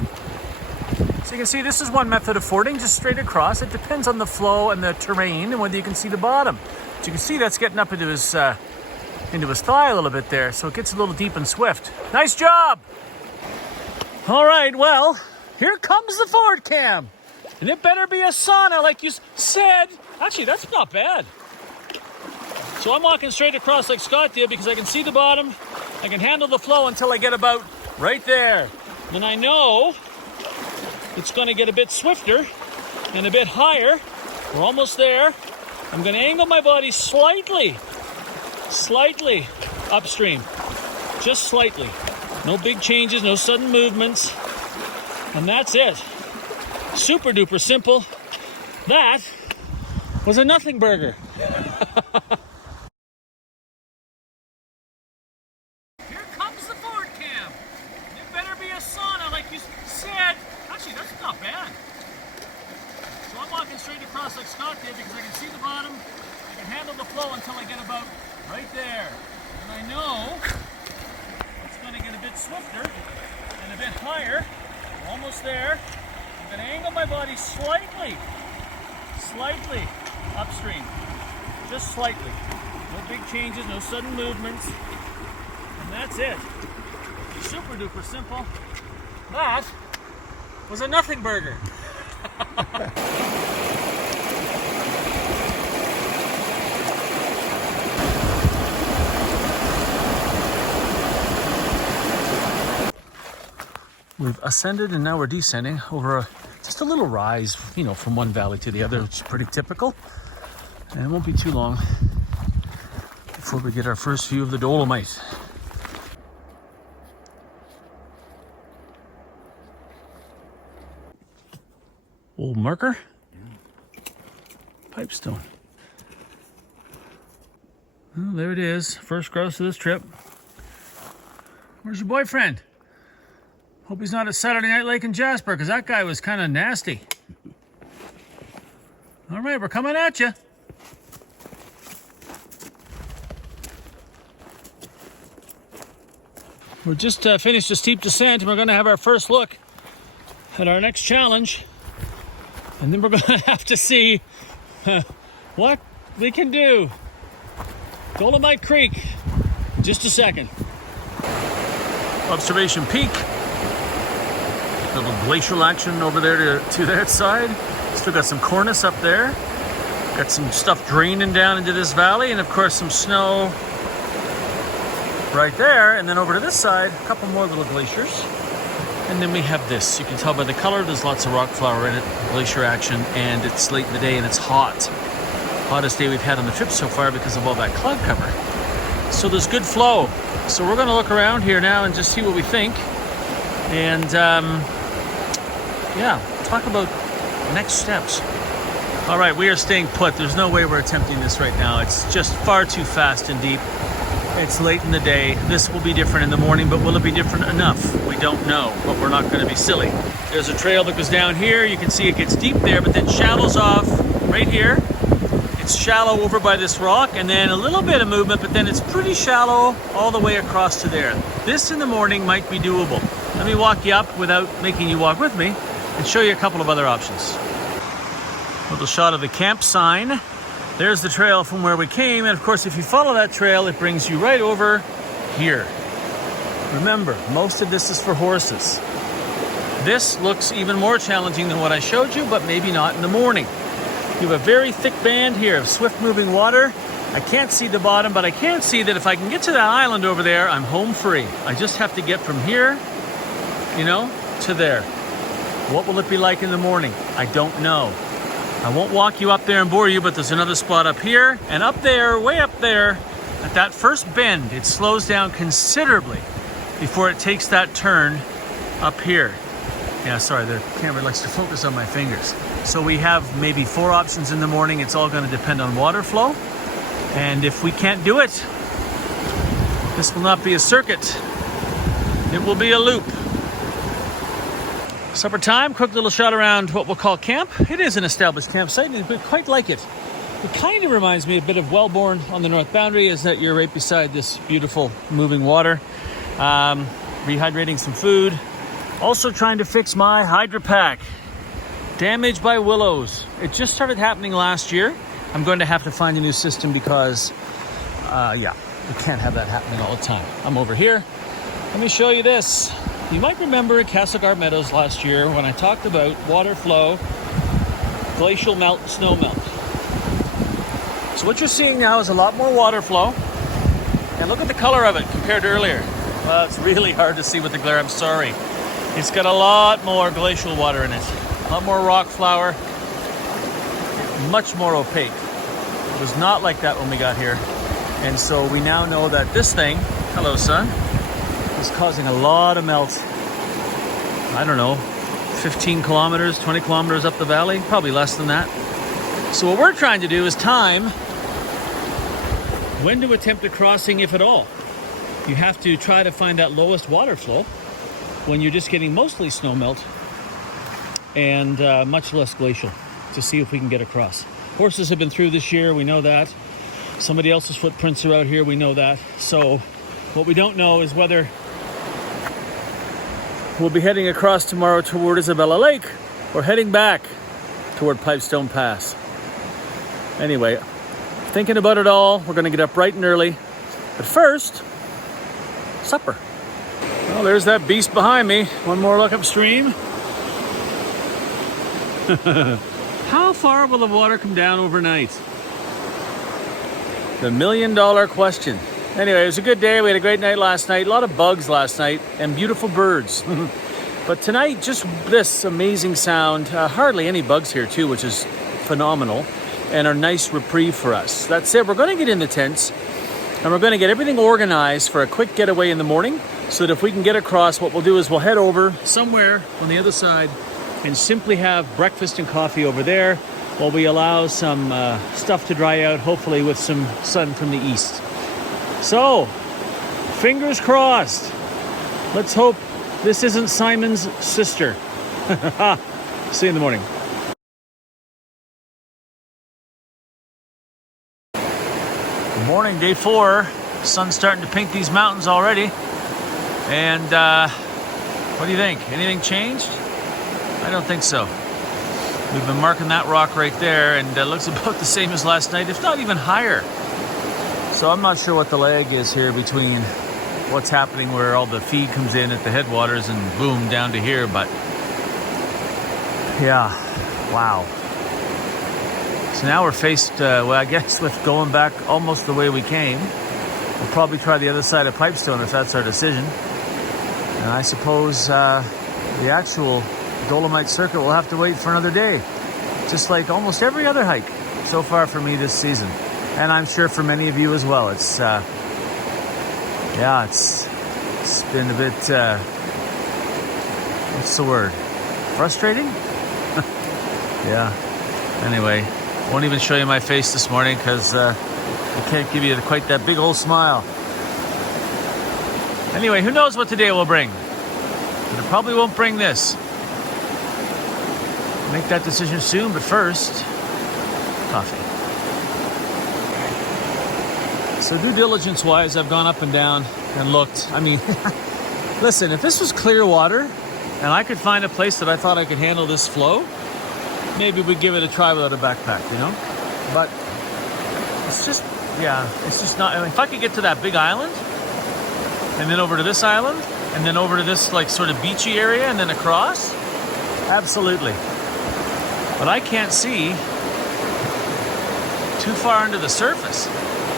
So you can see this is one method of fording, just straight across. It depends on the flow and the terrain and whether you can see the bottom. But you can see that's getting up into his thigh a little bit there, so it gets a little deep and swift. Nice job! All right, well, here comes the ford cam. And it better be a sauna like you said. Actually, that's not bad. So I'm walking straight across like Scott did because I can see the bottom. I can handle the flow until I get about right there. Then I know it's going to get a bit swifter and a bit higher. We're almost there. I'm going to angle my body slightly upstream. Just slightly. No big changes, no sudden movements. And that's it. Super duper simple. That was a nothing burger. Here comes the ford cam. It better be a sauna like you said. Actually, that's not bad. So I'm walking straight across like Scott did because I can see the bottom. I can handle the flow until I get about right there. And I know it's going to get a bit swifter and a bit higher. We're almost there. I'm going to angle my body slightly upstream, just slightly. No big changes, no sudden movements, and that's it. Super duper simple. That was a nothing burger. We've ascended and now we're descending over just a little rise, you know, from one valley to the other, which is pretty typical. And it won't be too long before we get our first view of the Dolomite. Old marker. Pipestone. Well, there it is. First grouse of this trip. Where's your boyfriend? Hope he's not at Saturday Night Lake in Jasper, because that guy was kind of nasty. All right, we're coming at you. We're just finished a steep descent, and we're going to have our first look at our next challenge. And then we're going to have to see what we can do. Dolomite Creek, in just a second. Observation Peak. Little glacial action over there to that side. Still got some cornice up there. Got some stuff draining down into this valley, and of course some snow right there. And then over to this side, a couple more little glaciers. And then we have this. You can tell by the color, there's lots of rock flour in it, glacier action, and it's late in the day and it's hot. Hottest day we've had on the trip so far because of all that cloud cover. So there's good flow. So we're going to look around here now and just see what we think. And yeah, talk about next steps. All right, we are staying put. There's no way we're attempting this right now. It's just far too fast and deep. It's late in the day. This will be different in the morning, but will it be different enough? We don't know, but we're not going to be silly. There's a trail that goes down here. You can see it gets deep there, but then shallows off right here. It's shallow over by this rock, and then a little bit of movement, but then it's pretty shallow all the way across to there. This in the morning might be doable. Let me walk you up without making you walk with me and show you a couple of other options. Little shot of the camp sign. There's the trail from where we came, and of course if you follow that trail it brings you right over here. Remember, most of this is for horses. This looks even more challenging than what I showed you, but maybe not in the morning. You have a very thick band here of swift moving water. I can't see the bottom, but I can see that if I can get to that island over there, I'm home free. I just have to get from here, you know, to there. What will it be like in the morning? I don't know. I won't walk you up there and bore you, but there's another spot up here, and up there, way up there, at that first bend, it slows down considerably before it takes that turn up here. Yeah, sorry, the camera likes to focus on my fingers. So we have maybe 4 options in the morning. It's all going to depend on water flow. And if we can't do it, this will not be a circuit. It will be a loop. Supper time, quick little shot around what we'll call camp. It is an established campsite, and we quite like it. It kind of reminds me a bit of Wellborn on the north boundary, is that you're right beside this beautiful moving water. Rehydrating some food. Also trying to fix my Hydra Pack. Damaged by willows. It just started happening last year. I'm going to have to find a new system because, yeah, we can't have that happening all the time. I'm over here. Let me show you this. You might remember at Castlegar Meadows last year when I talked about water flow, glacial melt, snow melt. So what you're seeing now is a lot more water flow. And look at the color of it compared to earlier. Well, it's really hard to see with the glare, I'm sorry. It's got a lot more glacial water in it. A lot more rock flour. Much more opaque. It was not like that when we got here. And so we now know that this thing, hello sun, is causing a lot of melt. I don't know, 15 kilometers, 20 kilometers up the valley, probably less than that. So what we're trying to do is time when to attempt a crossing, if at all. You have to try to find that lowest water flow when you're just getting mostly snow melt and much less glacial, to see if we can get across. Horses have been through this year, we know that. Somebody else's footprints are out here, we know that. So what we don't know is whether we'll be heading across tomorrow toward Isabella Lake or heading back toward Pipestone Pass. Anyway, thinking about it all, we're going to get up bright and early. But first, supper. Well, there's that beast behind me. One more look upstream. How far will the water come down overnight? The $1,000,000 question. Anyway, it was a good day. We had a great night last night. A lot of bugs last night and beautiful birds. But tonight, just this amazing sound. Hardly any bugs here too, which is phenomenal. And a nice reprieve for us. That said, we're going to get in the tents and we're going to get everything organized for a quick getaway in the morning, so that if we can get across, what we'll do is we'll head over somewhere on the other side and simply have breakfast and coffee over there while we allow some stuff to dry out, hopefully with some sun from the east. So, fingers crossed. Let's hope this isn't Simon's sister. See you in the morning. Good morning, day 4. Sun's starting to pink these mountains already. And what do you think? Anything changed? I don't think so. We've been marking that rock right there, and it looks about the same as last night, if not even higher. So I'm not sure what the lag is here between what's happening where all the feed comes in at the headwaters and boom, down to here, but yeah, wow. So now we're faced, well, I guess with going back almost the way we came. We'll probably try the other side of Pipestone if that's our decision. And I suppose the actual Dolomite Circuit will have to wait for another day. Just like almost every other hike so far for me this season. And I'm sure for many of you as well. It's, yeah, it's been a bit, what's the word? Frustrating? Yeah. Anyway, won't even show you my face this morning because I can't give you quite that big old smile. Anyway, who knows what today will bring? But it probably won't bring this. Make that decision soon, but first, coffee. So due diligence-wise, I've gone up and down and looked. I mean, listen, if this was clear water and I could find a place that I thought I could handle this flow, maybe we'd give it a try without a backpack, you know? But it's just, yeah, it's just not. I mean, if I could get to that big island and then over to this island and then over to this like sort of beachy area and then across, absolutely. But I can't see too far under the surface.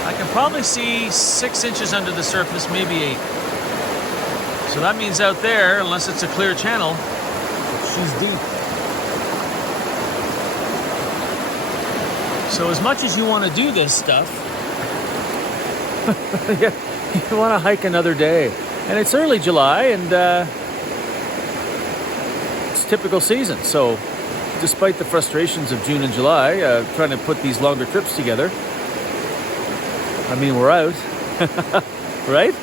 I can probably see 6 inches under the surface, maybe 8. So that means out there, unless it's a clear channel, she's deep. So as much as you want to do this stuff, yeah, you want to hike another day. And it's early July, and it's typical season. So despite the frustrations of June and July, trying to put these longer trips together, I mean, we're out, right?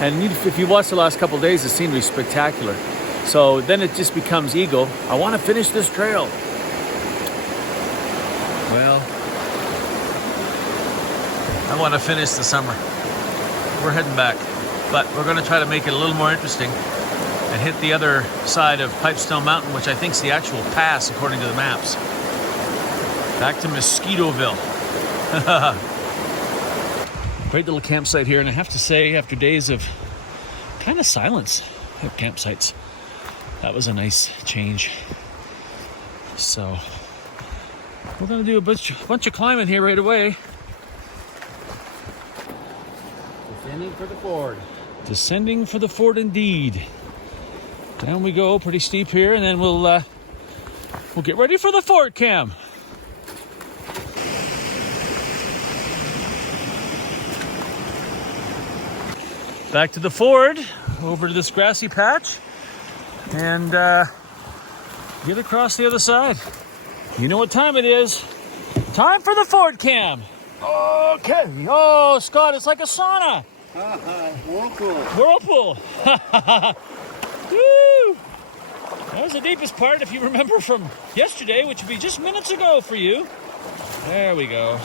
And if you watch the last couple of days, the scenery is spectacular. So then it just becomes ego. I want to finish this trail. Well, I want to finish the summer. We're heading back, but we're going to try to make it a little more interesting and hit the other side of Pipestone Mountain, which I think is the actual pass according to the maps. Back to Mosquitoville. Great little campsite here, and I have to say, after days of kind of silence at campsites, that was a nice change. So we're going to do a bunch of climbing here right away. Descending for the ford. Descending for the ford indeed. Down we go, pretty steep here, and then we'll get ready for the fort cam. Back to the ford, over to this grassy patch, and get across the other side. You know what time it is. Time for the fort cam. Okay. Oh, Scott, it's like a sauna. Whirlpool. Whirlpool. Woo! That was the deepest part, if you remember from yesterday, which would be just minutes ago for you. There we go.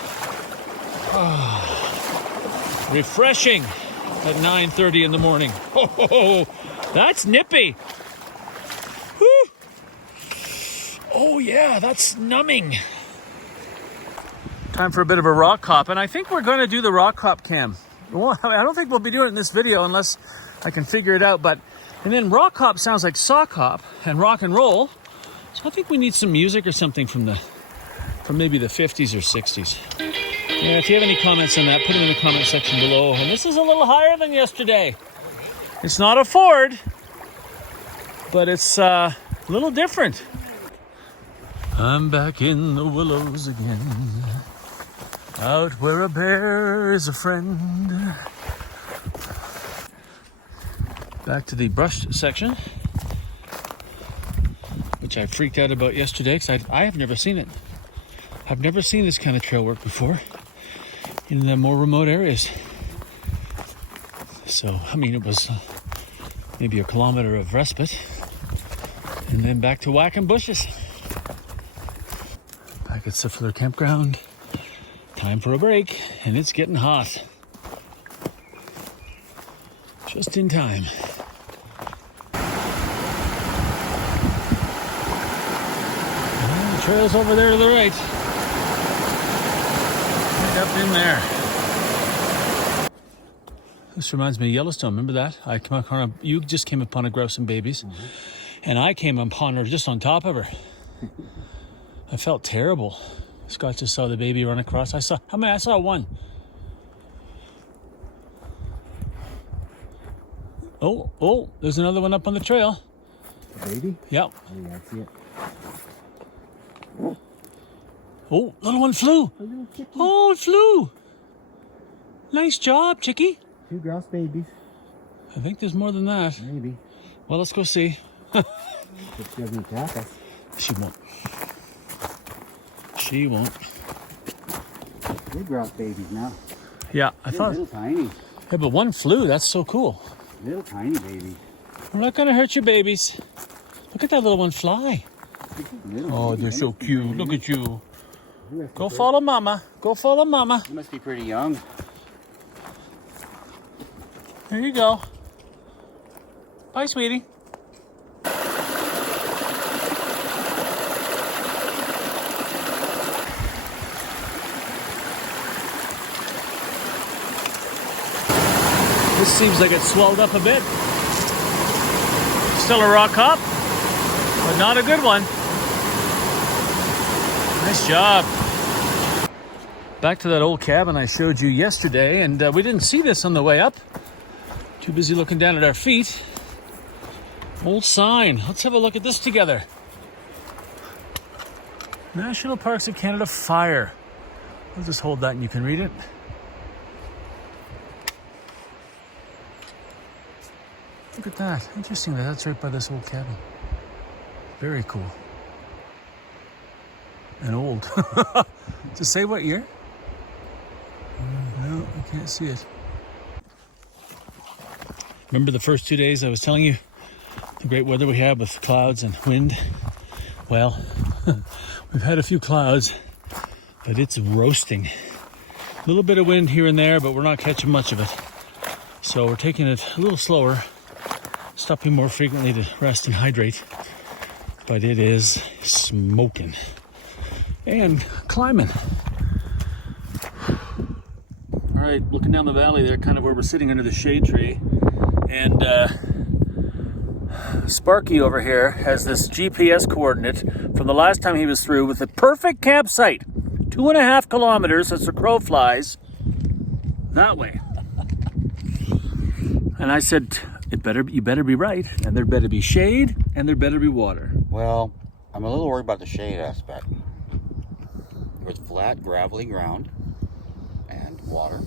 Oh, refreshing at 9:30 in the morning. Oh, that's nippy. Woo! Oh yeah, that's numbing. Time for a bit of a rock hop, and I think we're going to do the rock hop cam. Well, I don't think we'll be doing it in this video unless I can figure it out, and then rock hop sounds like sock hop and rock and roll, so I think we need some music or something from maybe the 50s or 60s. Yeah, if you have any comments on that, put them in the comment section below. And this is a little higher than yesterday. It's not a Ford, but it's a little different. I'm back in the willows again, out where a bear is a friend. Back to the brush section, which I freaked out about yesterday because I have never seen it. I've never seen this kind of trail work before in the more remote areas. So, I mean, it was maybe a kilometer of respite, and then back to whacking bushes. Back at Siffleur campground, time for a break, and it's getting hot. Just in time. And the trail's over there to the right. Right up in there. This reminds me of Yellowstone. Remember that? You just came upon a grouse and babies, and I came upon her just on top of her. I felt terrible. Scott just saw the baby run across. I saw one. Oh, there's another one up on the trail. The baby? Yep. Oh, yeah, I see it. Oh, little one flew. A little chickie. Oh, it flew. Nice job, chickie. 2 grouse babies. I think there's more than that. Maybe. Well, let's go see. If she doesn't attack us. She won't. She won't. Big grouse babies now. Yeah, They're little tiny. Yeah, but one flew. That's so cool. Little tiny babies. We're not gonna hurt your babies. Look at that little one fly. Oh, they're so cute. Look at you. Go follow mama. Go follow mama. You must be pretty young. There you go. Bye, sweetie. This seems like it's swelled up a bit. Still a rock hop, but not a good one. Nice job. Back to that old cabin I showed you yesterday, and we didn't see this on the way up. Too busy looking down at our feet. Old sign. Let's have a look at this together. National Parks of Canada Fire. I'll just hold that and you can read it. Look at that. Interesting that that's right by this old cabin. Very cool. And old. To say what year? No, I can't see it. Remember the first 2 days I was telling you the great weather we had with clouds and wind? Well, we've had a few clouds, but it's roasting. A little bit of wind here and there, but we're not catching much of it. So we're taking it a little slower, stopping more frequently to rest and hydrate. But it is smoking and climbing. All right, looking down the valley there, kind of where we're sitting under the shade tree. And Sparky over here has this GPS coordinate from the last time he was through with the perfect campsite. 2.5 kilometers as the crow flies that way. And I said, you better be right, and there better be shade, and there better be water. Well, I'm a little worried about the shade aspect. There's flat, gravelly ground and water.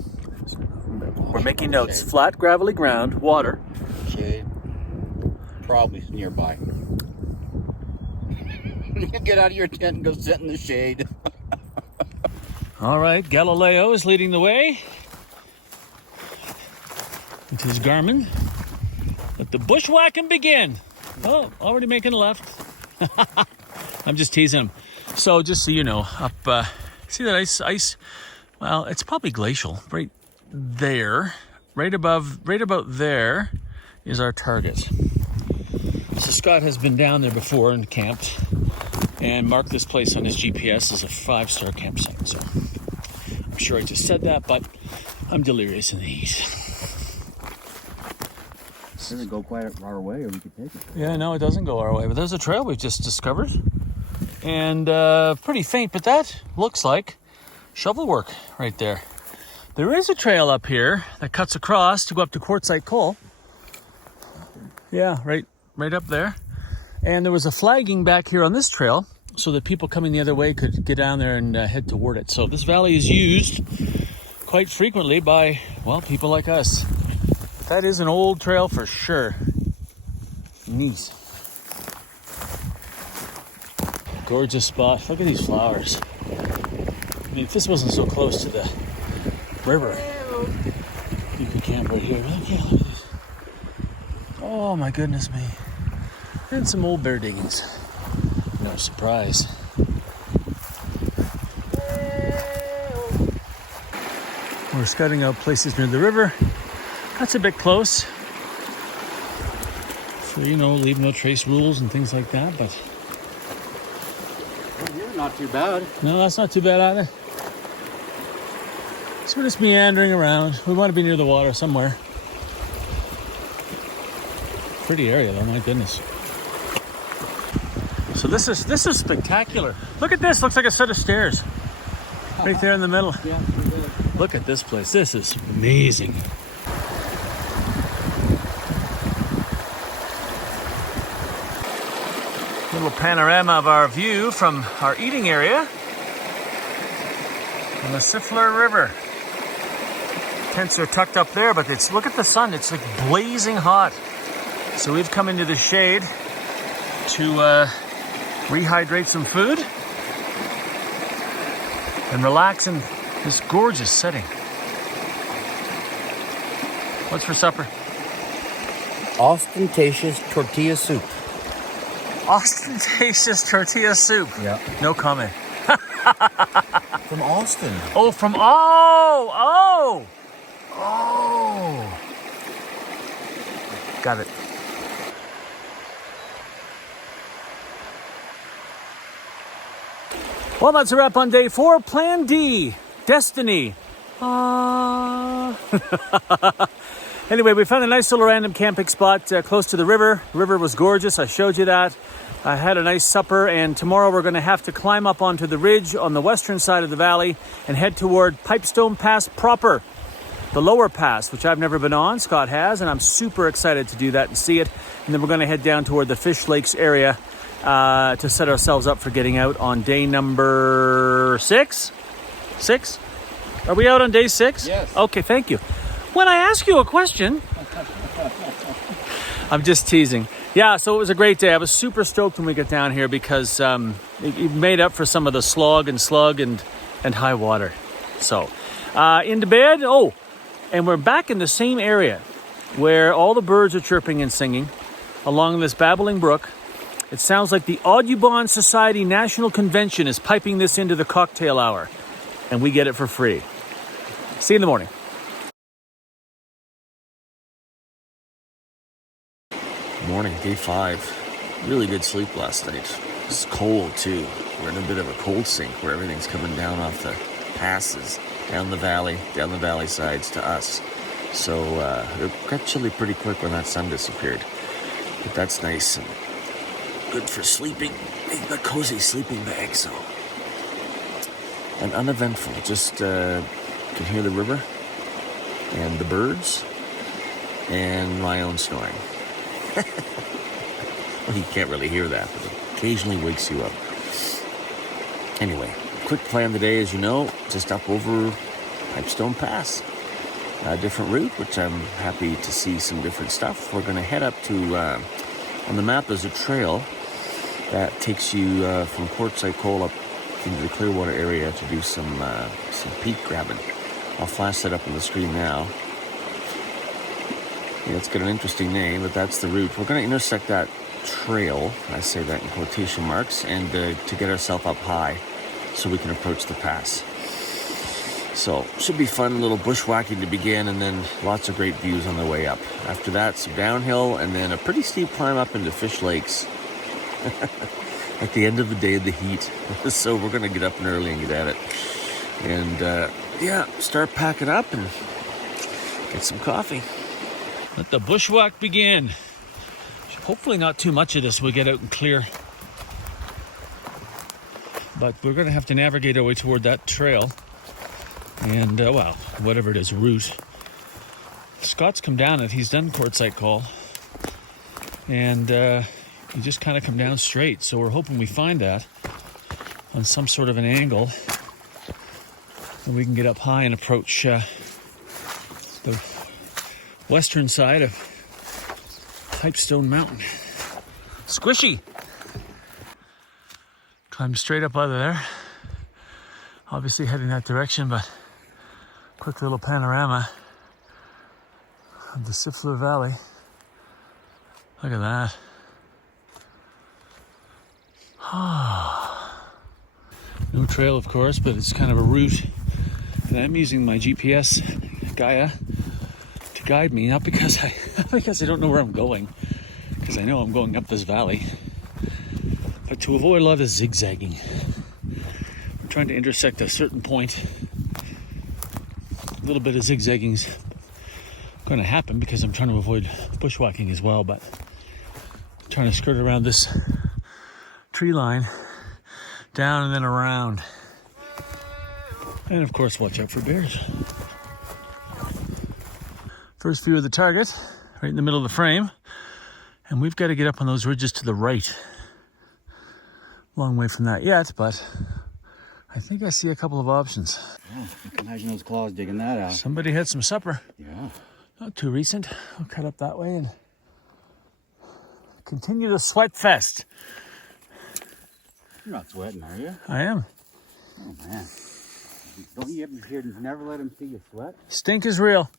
We're making notes. Shade. Flat, gravelly ground, water. Shade, probably nearby. You get out of your tent and go sit in the shade. All right, Galileo is leading the way with his Garmin. Let the bushwhacking begin. Oh, already making a left. I'm just teasing him. So just so you know, up, see that ice? Well, it's probably glacial. Right there, right about there is our target. So Scott has been down there before and camped and marked this place on his GPS as a 5-star campsite. So sure I just said that, but I'm delirious in the heat. Does it go quite our way, or we could take it? Yeah, no, it doesn't go our way, but there's a trail we've just discovered. And pretty faint, but that looks like shovel work right there. There is a trail up here that cuts across to go up to Quartzsite Coal. Yeah, right up there. And there was a flagging back here on this trail so that people coming the other way could get down there and head toward it. So this valley is used quite frequently by, well, people like us. That is an old trail for sure. Neat. Gorgeous spot. Look at these flowers. I mean, if this wasn't so close to the river, you could camp right here. Look at these. Oh my goodness me. And some old bear diggings. No surprise. We're scouting out places near the river. That's a bit close. So, you know, leave no trace rules and things like that, but... Well, here, not too bad. No, that's not too bad either. So we're just meandering around. We want to be near the water somewhere. Pretty area though, my goodness. So this is spectacular. Look at this, looks like a set of stairs. Right there in the middle. Yeah, look at this place, this is amazing. Little panorama of our view from our eating area on the Siffleur River. Tents are tucked up there, but look at the sun, it's like blazing hot. So we've come into the shade to rehydrate some food and relax in this gorgeous setting. What's for supper? Ostentatious tortilla soup. Ostentatious tortilla soup. Yeah. No comment. From Austin. Oh, from oh. Got it. Well, that's a wrap on day 4. Plan D. Destiny. Anyway, we found a nice little random camping spot close to the river. The river was gorgeous. I showed you that. I had a nice supper, and tomorrow we're going to have to climb up onto the ridge on the western side of the valley and head toward Pipestone Pass proper, the lower pass, which I've never been on. Scott has, and I'm super excited to do that and see it. And then we're going to head down toward the Fish Lakes area to set ourselves up for getting out on day number 6. 6? Are we out on day 6? Yes. Okay, thank you. When I ask you a question, I'm just teasing. Yeah, so it was a great day. I was super stoked when we got down here because it made up for some of the slog and high water. So, into bed. Oh, and we're back in the same area where all the birds are chirping and singing along this babbling brook. It sounds like the Audubon Society National Convention is piping this into the cocktail hour, and we get it for free. See you in the morning. Morning, day 5. Really good sleep last night. It's cold too. We're in a bit of a cold sink where everything's coming down off the passes, down the valley sides to us. So it got chilly pretty quick when that sun disappeared. But that's nice and good for sleeping. A cozy sleeping bag, so. And uneventful. Just can hear the river and the birds and my own snoring. Well, you can't really hear that, but it occasionally wakes you up. Anyway, quick plan today, as you know, just up over Pipestone Pass. A different route, which I'm happy to see some different stuff. We're going to head up to, on the map there's a trail that takes you from Quartzsite Coal up into the Clearwater area to do some peak grabbing. I'll flash that up on the screen now. Yeah, it's got an interesting name, but that's the route. We're going to intersect that trail, I say that in quotation marks, and to get ourselves up high so we can approach the pass. So, should be fun, a little bushwhacking to begin, and then lots of great views on the way up. After that, some downhill, and then a pretty steep climb up into Fish Lakes. At the end of the day, the heat. So we're going to get up and early and get at it. And yeah, start packing up and get some coffee. Let the bushwalk begin. Hopefully not too much of this we'll get out and clear. But we're going to have to navigate our way toward that trail. And, well, whatever it is, route. Scott's come down it. He's done quartzite call. And you just kind of come down straight. So we're hoping we find that on some sort of an angle. And we can get up high and approach the western side of Pipestone Mountain. Squishy! Climb straight up out of there. Obviously heading that direction, but quick little panorama of the Siffleur Valley. Look at that. No trail, of course, but it's kind of a route. And I'm using my GPS Gaia to guide me, not because I don't know where I'm going, because I know I'm going up this valley, but to avoid a lot of zigzagging. I'm trying to intersect a certain point. A little bit of zigzagging's going to happen because I'm trying to avoid bushwhacking as well, but I'm trying to skirt around this tree line, down and then around. And of course, watch out for bears. First view of the target, right in the middle of the frame. And we've got to get up on those ridges to the right. Long way from that yet, but I think I see a couple of options. Oh, imagine those claws digging that out. Somebody had some supper. Yeah. Not too recent. I'll cut up that way and continue the sweat fest. You're not sweating, are you? I am. Oh, man. Don't you ever hear, never let him see you sweat? Stink is real.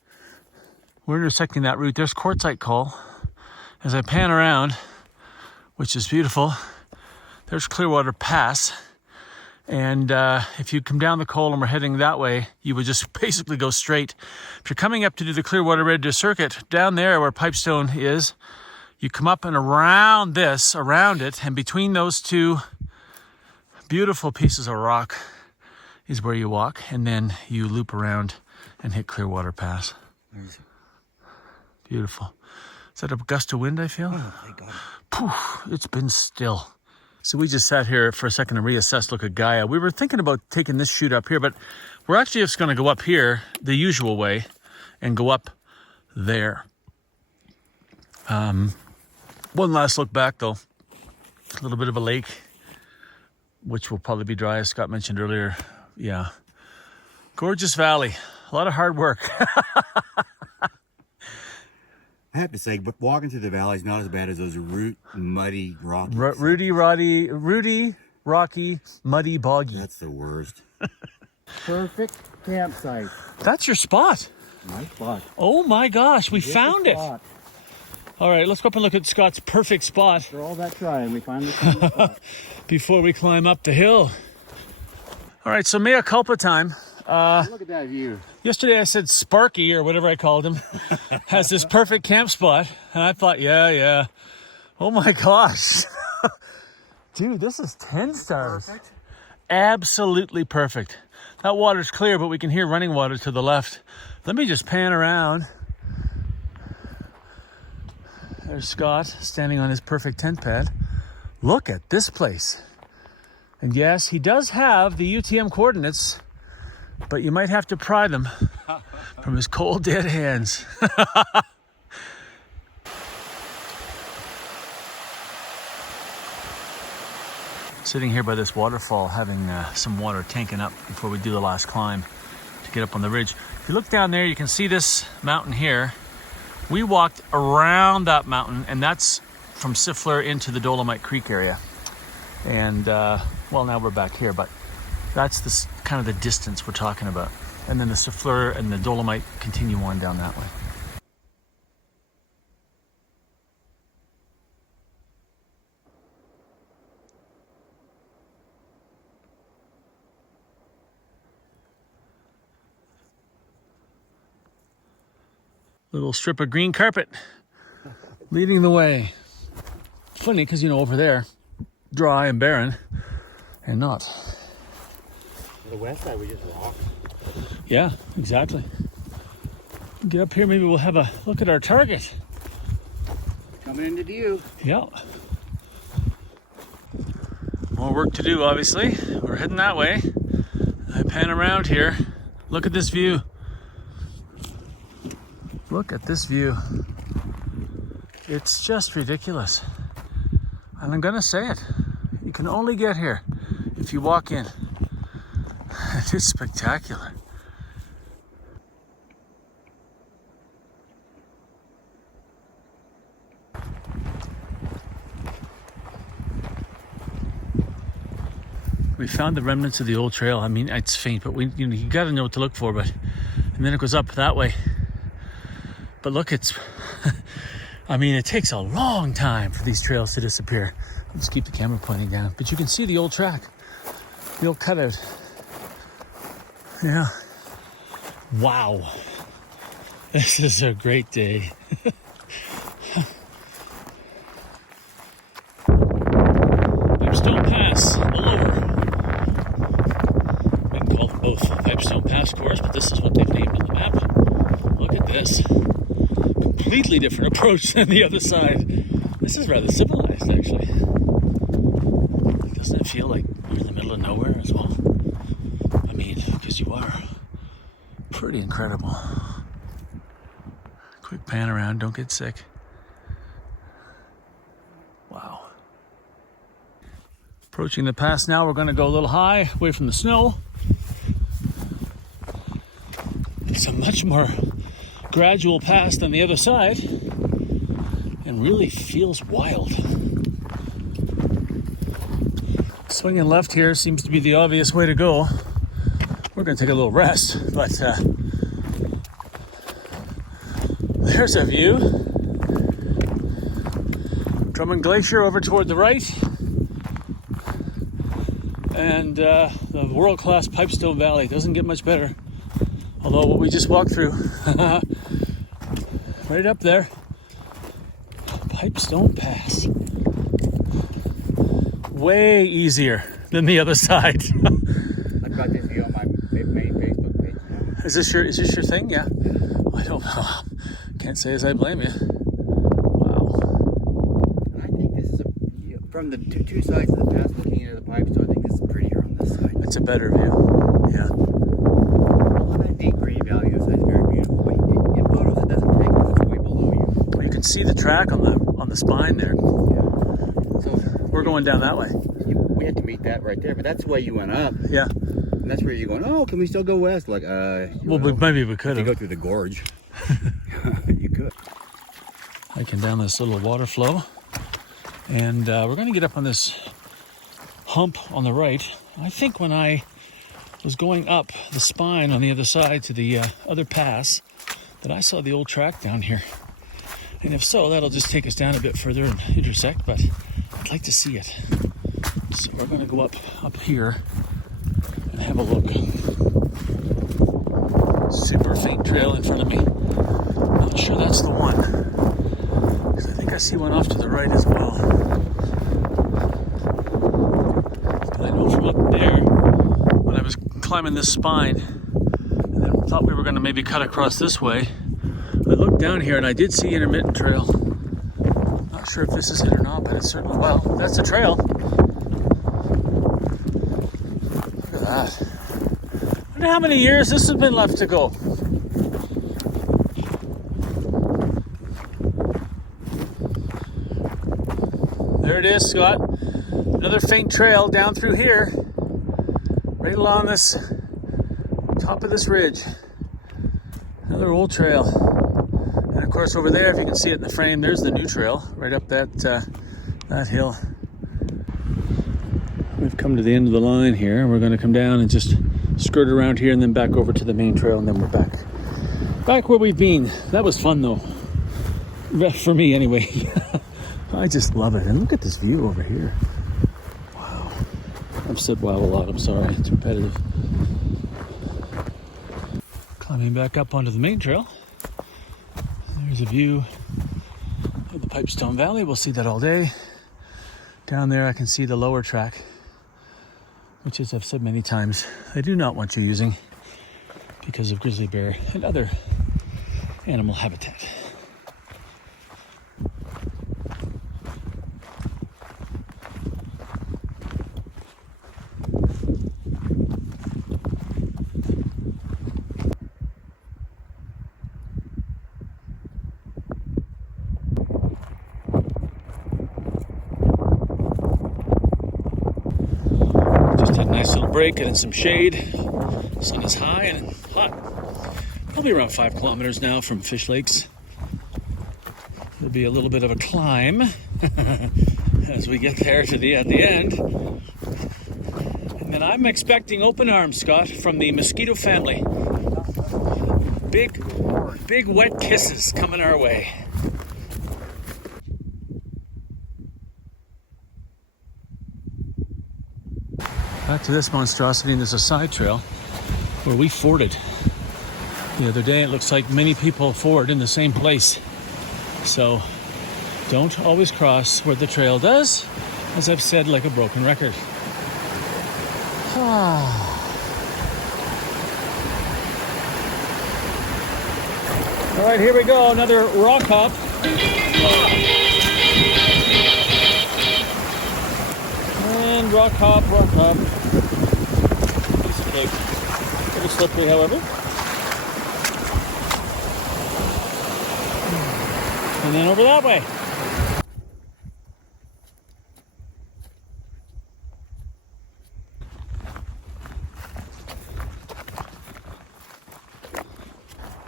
We're intersecting that route. There's quartzite call. As I pan around, which is beautiful, there's Clearwater Pass. And if you come down the col and we're heading that way, you would just basically go straight. If you're coming up to do the Clearwater Red Circuit, down there where Pipestone is, you come up and around it, and between those two beautiful pieces of rock is where you walk, and then you loop around and hit Clearwater Pass. Beautiful. Is that a gust of wind I feel? Oh, thank God. Poof, it's been still. So we just sat here for a second to reassess, look at Gaia. We were thinking about taking this chute up here, but we're actually just going to go up here the usual way and go up there. One last look back though. A little bit of a lake, which will probably be dry, as Scott mentioned earlier. Yeah. Gorgeous valley. A lot of hard work. I have to say, but walking through the valley is not as bad as those muddy, rocky. Rudy, rocky, muddy, boggy. That's the worst. Perfect campsite. That's your spot. My spot. Oh my gosh, we found it. All right, let's go up and look at Scott's perfect spot. After all that trying, we finally found the spot. Before we climb up the hill. All right, so mea culpa time. Look at that view. Yesterday I said Sparky, or whatever I called him, has this perfect camp spot. And I thought, yeah. Oh my gosh. Dude, this is 10 stars. Perfect. Absolutely perfect. That water's clear, but we can hear running water to the left. Let me just pan around. There's Scott standing on his perfect tent pad. Look at this place. And yes, he does have the UTM coordinates, but you might have to pry them from his cold, dead hands. Sitting here by this waterfall, having some water tanking up before we do the last climb to get up on the ridge. If you look down there, you can see this mountain here. We walked around that mountain, and that's from Siffleur into the Dolomite Creek area. And, well, now we're back here, but that's the kind of the distance we're talking about. And then the Siffleur and the Dolomite continue on down that way. Little strip of green carpet leading the way. Funny, because, you know, over there, dry and barren, and not. The west side, we just rock. Yeah, exactly. Get up here, maybe we'll have a look at our target. Coming into view. Yeah. More work to do, obviously. We're heading that way. I pan around here. Look at this view. Look at this view. It's just ridiculous. And I'm gonna say it. You can only get here if you walk in. It is spectacular. We found the remnants of the old trail. I mean, it's faint, but you got to know what to look for. But and then it goes up that way. But look, it's. I mean, it takes a long time for these trails to disappear. I'll just keep the camera pointing down, but you can see the old track, the old cutout. Yeah. Wow. This is a great day. Pipestone Pass, the lower. We can call them both Pipestone Pass course, but this is what they've named on the map. Look at this. Completely different approach than the other side. This is rather civilized, actually. Doesn't it feel like we're in the middle of nowhere as well? I mean, because you are. Pretty incredible. Quick pan around, don't get sick. Wow. Approaching the pass now, we're going to go a little high, away from the snow. It's a much more gradual pass than the other side, and really feels wild. Swinging left here seems to be the obvious way to go. We're going to take a little rest, but there's a view. Drummond Glacier over toward the right, and the world-class Pipestone Valley. Doesn't get much better. Although what we just walked through, right up there, Pipestone Pass. Way easier than the other side. I've got this view on my main Facebook page now. Is this your thing? Yeah. I don't know. Can't say as I blame you. Wow. I think this is from the two sides of the pass looking into the Pipestone. I think this is prettier on this side. It's a better view. Yeah. A lot of deep green value, so it's very beautiful. But in photos, it doesn't take us. It's way below you. You can see the track on the spine there. Yeah. So we're going down that way. We had to meet that right there, but that's the way you went up. Yeah. And that's where you're going, oh, can we still go west? Like, well, maybe we could have. have. Go through the gorge. You could. Hiking down this little water flow. And we're going to get up on this hump on the right. I think when I was going up the spine on the other side to the other pass, that I saw the old track down here. And if so, that'll just take us down a bit further and intersect, but I'd like to see it. So we're going to go up here and have a look. Super faint trail in front of me. Not sure that's the one, because I think I see one off to the right as well. But I know from up there, when I was climbing this spine, and then thought we were going to maybe cut across this way, I looked down here and I did see intermittent trail. Not sure if this is it or not, but it's certainly, well, that's a trail. Look at that. I wonder how many years this has been left to go. There it is, Scott. Another faint trail down through here, right along this top of this ridge. Another old trail. And of course over there, if you can see it in the frame, there's the new trail right up that hill. We've come to the end of the line here. We're going to come down and just skirt around here and then back over to the main trail, and then we're back where we've been. That was fun though, for me anyway. I just love it. And look at this view over here. Wow. I've said wow a lot. I'm sorry. It's repetitive. Climbing back up onto the main trail. There's a view of the Pipestone Valley. We'll see that all day. Down there I can see the lower track, which, as I've said many times, I do not want you using. because of grizzly bear and other animal habitat. Just had a nice little break, getting some shade. Sun is high and hot. Probably around 5 kilometers now from Fish Lakes. There'll be a little bit of a climb as we get there to at the end. And then I'm expecting open arms, Scott, from the mosquito family. Big wet kisses coming our way. Back to this monstrosity, and there's a side trail where we forded the other day. It looks like many people ford in the same place. So don't always cross where the trail does, as I've said like a broken record. All right, here we go, another rock hop. And rock hop, rock hop. Piece of cake. A little slippery, however. And then over that way.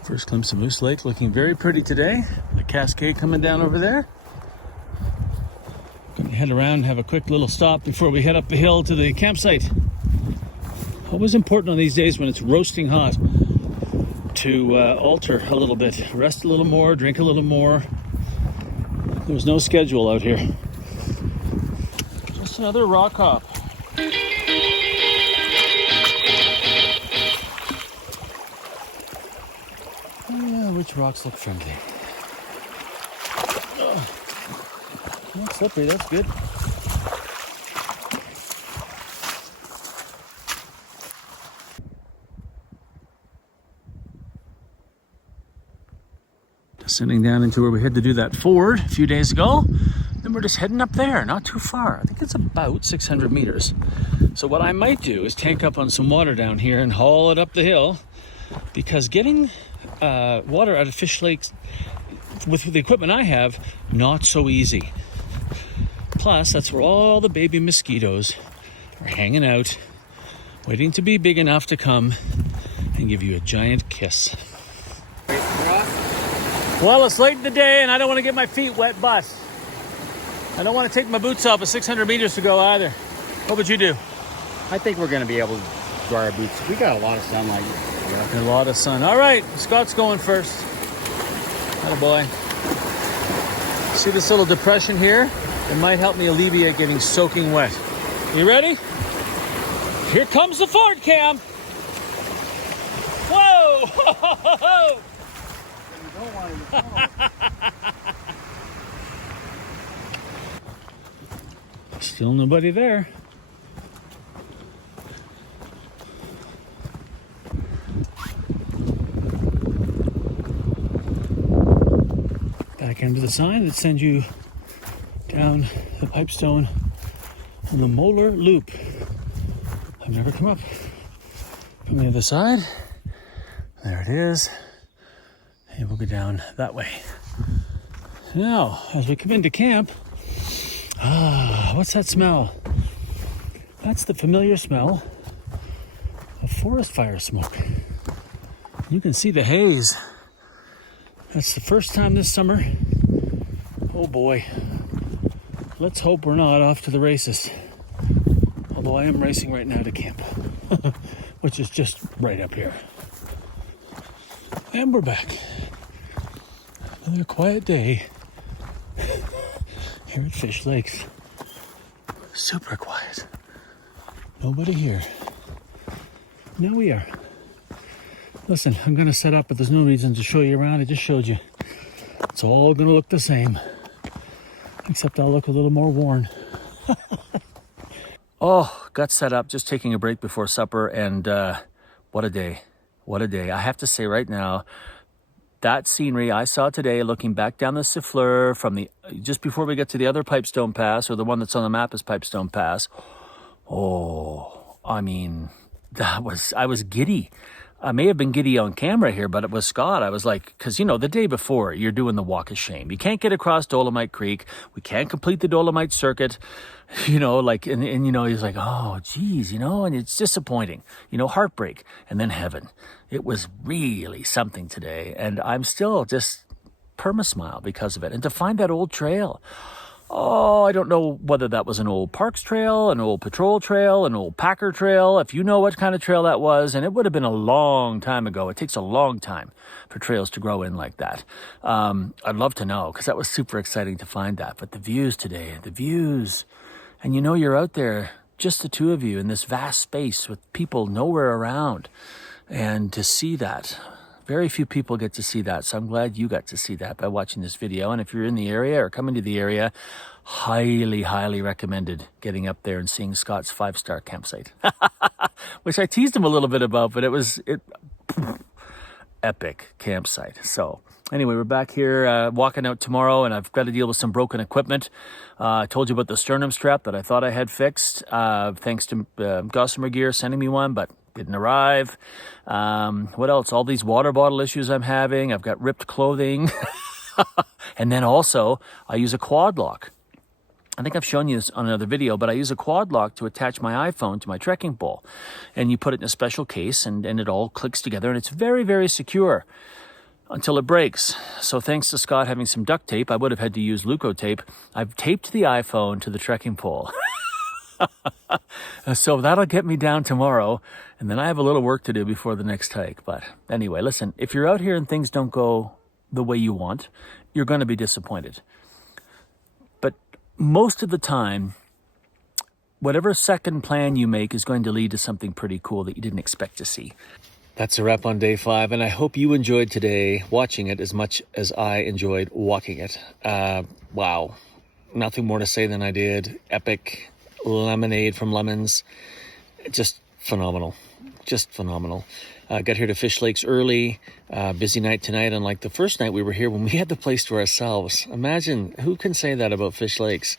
First glimpse of Moose Lake, looking very pretty today. The cascade coming down over there. Gonna head around and have a quick little stop before we head up the hill to the campsite. Always important on these days when it's roasting hot to alter a little bit. Rest a little more, drink a little more. There's no schedule out here. Just another rock hop. Which rocks look friendly? Not slippery, that's good. Descending down into where we had to do that ford a few days ago. Then we're just heading up there, not too far. I think it's about 600 meters. So what I might do is tank up on some water down here and haul it up the hill, because getting water out of Fish Lakes with the equipment I have, not so easy. Plus, that's where all the baby mosquitoes are hanging out, waiting to be big enough to come and give you a giant kiss. Well, it's late in the day and I don't want to get my feet wet, but I don't want to take my boots off at 600 meters to go either. What would you do? I think we're going to be able to dry our boots. We got a lot of sunlight. A lot of sun. All right, Scott's going first. Atta boy. See this little depression here? It might help me alleviate getting soaking wet. You ready? Here comes the ford cam. Whoa! Still nobody there. Back into the sign that sends you down the Pipestone on the Molar Loop. I've never come up from the other side. There it is. And we'll go down that way. Now, as we come into camp, what's that smell? That's the familiar smell of forest fire smoke. You can see the haze. That's the first time this summer. Oh boy. Let's hope we're not off to the races. Although I am racing right now to camp, which is just right up here. And we're back. Another quiet day here at Fish Lakes. Super quiet. Nobody here. Now we are. Listen, I'm going to set up, but there's no reason to show you around. I just showed you. It's all going to look the same, except I'll look a little more worn. Oh, got set up, just taking a break before supper, and what a day. What a day. I have to say right now, that scenery I saw today, looking back down the Siffleur from just before we get to the other Pipestone Pass, or the one that's on the map as Pipestone Pass. Oh, I mean, I was giddy. I may have been giddy on camera here, but it was Scott. I was like, because, you know, the day before, you're doing the walk of shame. You can't get across Dolomite Creek. We can't complete the Dolomite Circuit. You know, like, and you know, he's like, oh, geez, you know, and it's disappointing. You know, heartbreak, and then heaven. It was really something today, and I'm still just perma-smile because of it. And to find that old trail. Oh, I don't know whether that was an old Parks trail, an old patrol trail, an old Packer trail. If you know what kind of trail that was, and it would have been a long time ago. It takes a long time for trails to grow in like that. I'd love to know, because that was super exciting to find that. But the views today, the views. And you know you're out there, just the two of you in this vast space with people nowhere around. And to see that, very few people get to see that. So I'm glad you got to see that by watching this video. And if you're in the area or coming to the area, highly, highly recommended getting up there and seeing Scott's 5-star campsite. Which I teased him a little bit about, but it was epic campsite. So anyway, we're back here walking out tomorrow, and I've got to deal with some broken equipment. I told you about the sternum strap that I thought I had fixed, thanks to Gossamer Gear sending me one, but didn't arrive. What else? All these water bottle issues I'm having. I've got ripped clothing. And then also, I use a quad lock. I think I've shown you this on another video, but I use a quad lock to attach my iPhone to my trekking pole. And you put it in a special case, and it all clicks together, and it's very, very secure until it breaks. So thanks to Scott having some duct tape, I would have had to use Leuco tape. I've taped the iPhone to the trekking pole. So that'll get me down tomorrow, and then I have a little work to do before the next hike. But anyway, listen, if you're out here and things don't go the way you want, you're going to be disappointed. But most of the time, whatever second plan you make is going to lead to something pretty cool that you didn't expect to see. That's a wrap on day 5, and I hope you enjoyed today watching it as much as I enjoyed walking it. Wow. Nothing more to say than I did. Epic. Lemonade from Lemons. Just phenomenal. Just phenomenal. Got here to Fish Lakes early. Busy night tonight, unlike the first night we were here when we had the place to ourselves. Imagine, who can say that about Fish Lakes?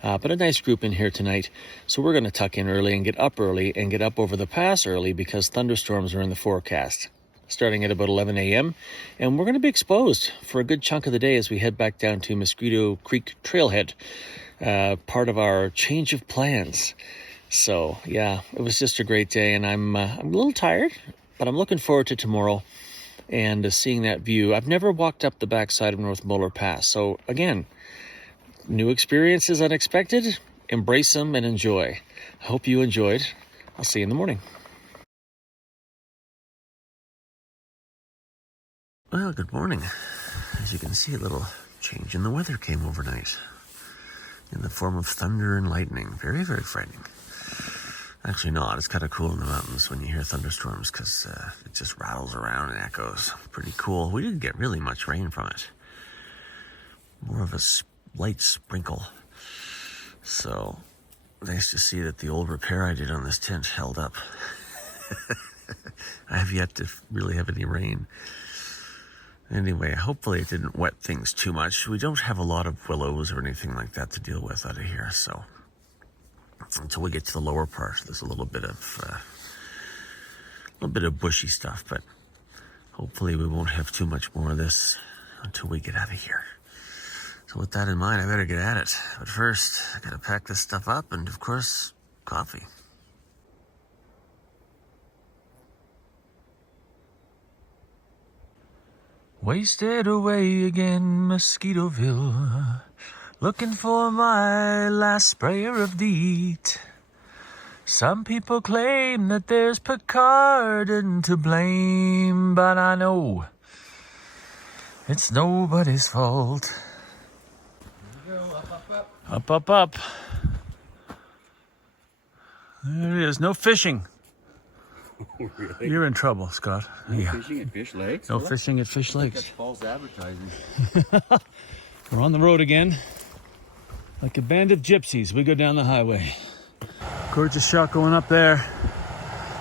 But a nice group in here tonight. So we're going to tuck in early and get up over the pass early, because thunderstorms are in the forecast, starting at about 11 a.m. And we're going to be exposed for a good chunk of the day as we head back down to Mosquito Creek Trailhead. Part of our change of plans. So yeah, it was just a great day, and I'm a little tired, but I'm looking forward to tomorrow and seeing that view. I've never walked up the backside of North Molar Pass, so again, new experiences, unexpected. Embrace them and enjoy. I hope you enjoyed. I'll see you in the morning. Well, good morning. As you can see, a little change in the weather came overnight, in the form of thunder and lightning. Very, very frightening. Actually not. It's kind of cool in the mountains when you hear thunderstorms, because it just rattles around and echoes. Pretty cool. We didn't get really much rain from it. More of a light sprinkle. So nice to see that the old repair I did on this tent held up. I have yet to really have any rain. Anyway, hopefully it didn't wet things too much. We don't have a lot of willows or anything like that to deal with out of here, so until we get to the lower part, there's a little bit of bushy stuff, but hopefully we won't have too much more of this until we get out of here. So with that in mind, I better get at it. But first, I gotta pack this stuff up, and of course, coffee. Wasted away again, Mosquitoville, looking for my last sprayer of DEET. Some people claim that there's Picardin to blame, but I know it's nobody's fault. Up, up, up. There it is. No fishing. Really? You're in trouble, Scott. No fishing at Fish Lakes? No fishing at Fish Lakes. That's false advertising. We're on the road again. Like a band of gypsies, we go down the highway. Gorgeous shot going up there.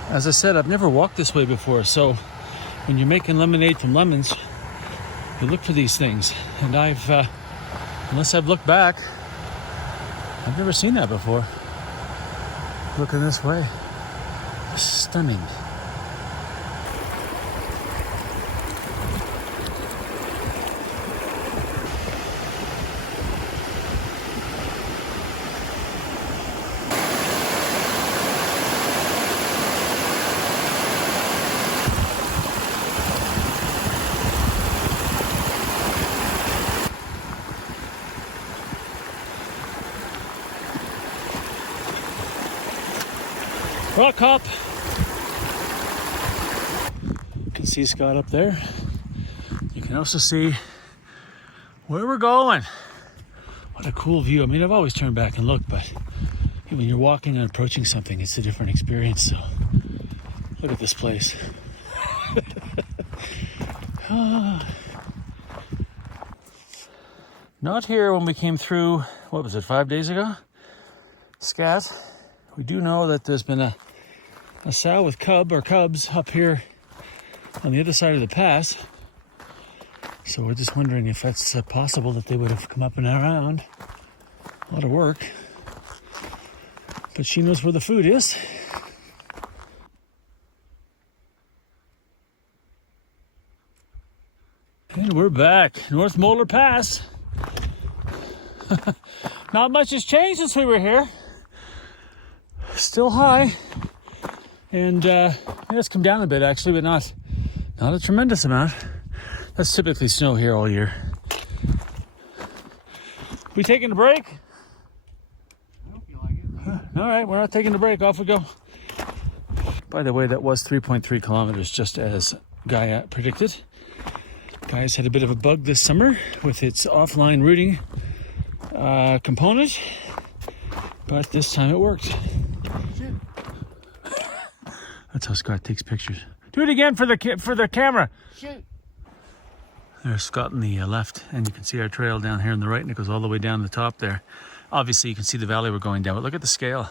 As I said, I've never walked this way before, so when you're making lemonade from lemons, you look for these things. And unless I've looked back, I've never seen that before. Looking this way. Stunning. Rock hop. You can see Scott up there. You can also see where we're going. What a cool view. I mean, I've always turned back and looked, but when you're walking and approaching something, it's a different experience. So look at this place. Not here when we came through, what was it, 5 days ago? Scat. We do know that there's been a sow with cubs up here on the other side of the pass. So we're just wondering if that's possible that they would have come up and around. A lot of work. But she knows where the food is. And we're back. North Molar Pass. Not much has changed since we were here. Still high, and it's come down a bit actually, but not a tremendous amount. That's typically snow here all year. We taking a break? I hope you like it. All right, we're not taking a break. Off we go. By the way, that was 3.3 kilometers, just as Gaia predicted. Gaia's had a bit of a bug this summer with its offline routing component, but this time it worked. That's how Scott takes pictures. Do it again for the camera. Shoot. There's Scott on the left, and you can see our trail down here on the right, and it goes all the way down the top there. Obviously, you can see the valley we're going down, but look at the scale.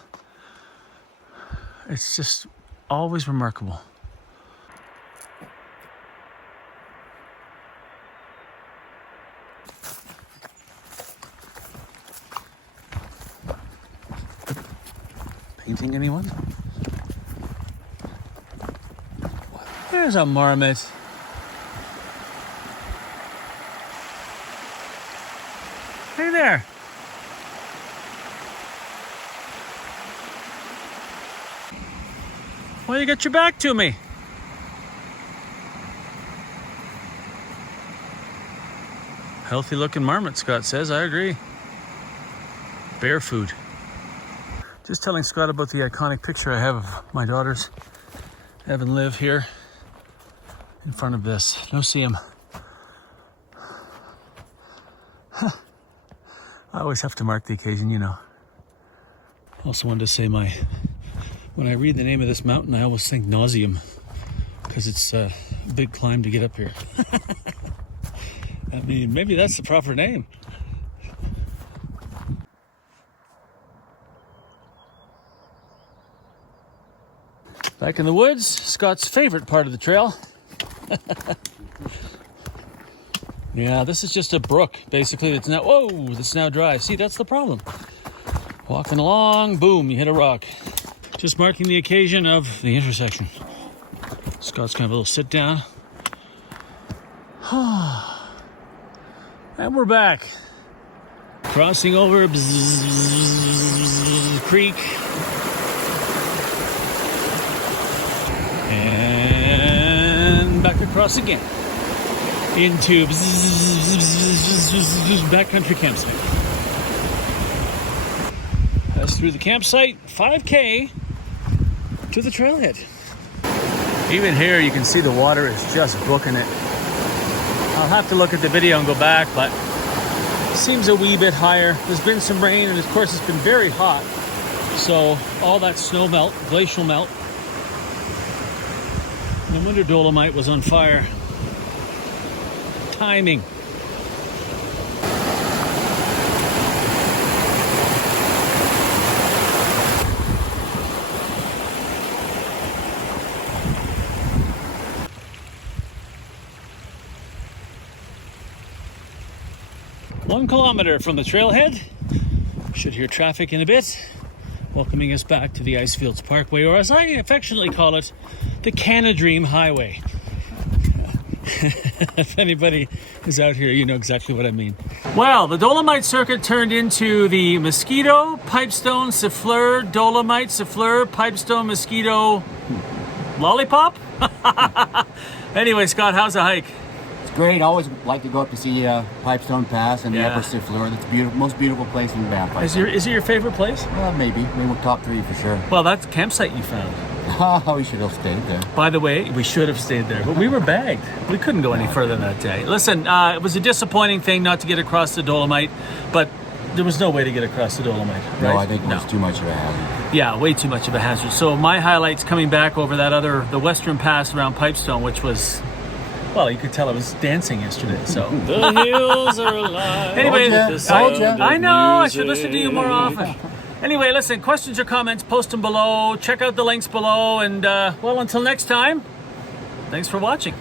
It's just always remarkable. Painting anyone? There's a marmot. Hey there. Why you got your back to me? Healthy looking marmot, Scott says. I agree. Bear food. Just telling Scott about the iconic picture I have of my daughters. Evan live here in front of this. No see him. I always have to mark the occasion, you know. Also wanted to say when I read the name of this mountain, I always think nauseum because it's a big climb to get up here. I mean, maybe that's the proper name. Back in the woods, Scott's favorite part of the trail. Yeah, this is just a brook, basically. It's now dry. See, that's the problem. Walking along, boom, you hit a rock. Just marking the occasion of the intersection. Scott's gonna have a little sit down. And we're back. Crossing over creek. And back across again. Into Backcountry campsite. That's through the campsite, 5K to the trailhead. Even here you can see the water is just booking it. I'll have to look at the video and go back, but it seems a wee bit higher. There's been some rain, and of course it's been very hot. So all that snow melt, glacial melt. No wonder Dolomite was on fire. Timing. 1 kilometer from the trailhead. Should hear traffic in a bit, welcoming us back to the Icefields Parkway, or as I affectionately call it, the Canadream Highway. If anybody is out here, you know exactly what I mean. Well, the Dolomite Circuit turned into the Mosquito, Pipestone, Siffleur, Dolomite, Siffleur, Pipestone, Mosquito, Lollipop? Anyway, Scott, how's the hike? It's great. I always like to go up to see Pipestone Pass and the Yeah. Upper Siffleur. That's beautiful, most beautiful place in Banff. Is it your favorite place? Maybe top 3 for sure. Well, that's the campsite you found. We should have stayed there. By the way, we should have stayed there, but we were bagged. We couldn't go any further that day. Listen, it was a disappointing thing not to get across the Dolomite, but there was no way to get across the Dolomite, right? No, I think it was too much of a hazard. Yeah, way too much of a hazard. So my highlights coming back over the Western Pass around Pipestone, which was, well, you could tell I was dancing yesterday. So the hills are alive. Anyway, I know I should listen to you more often. Anyway, listen, questions or comments, post them below. Check out the links below. And, well, until next time, thanks for watching.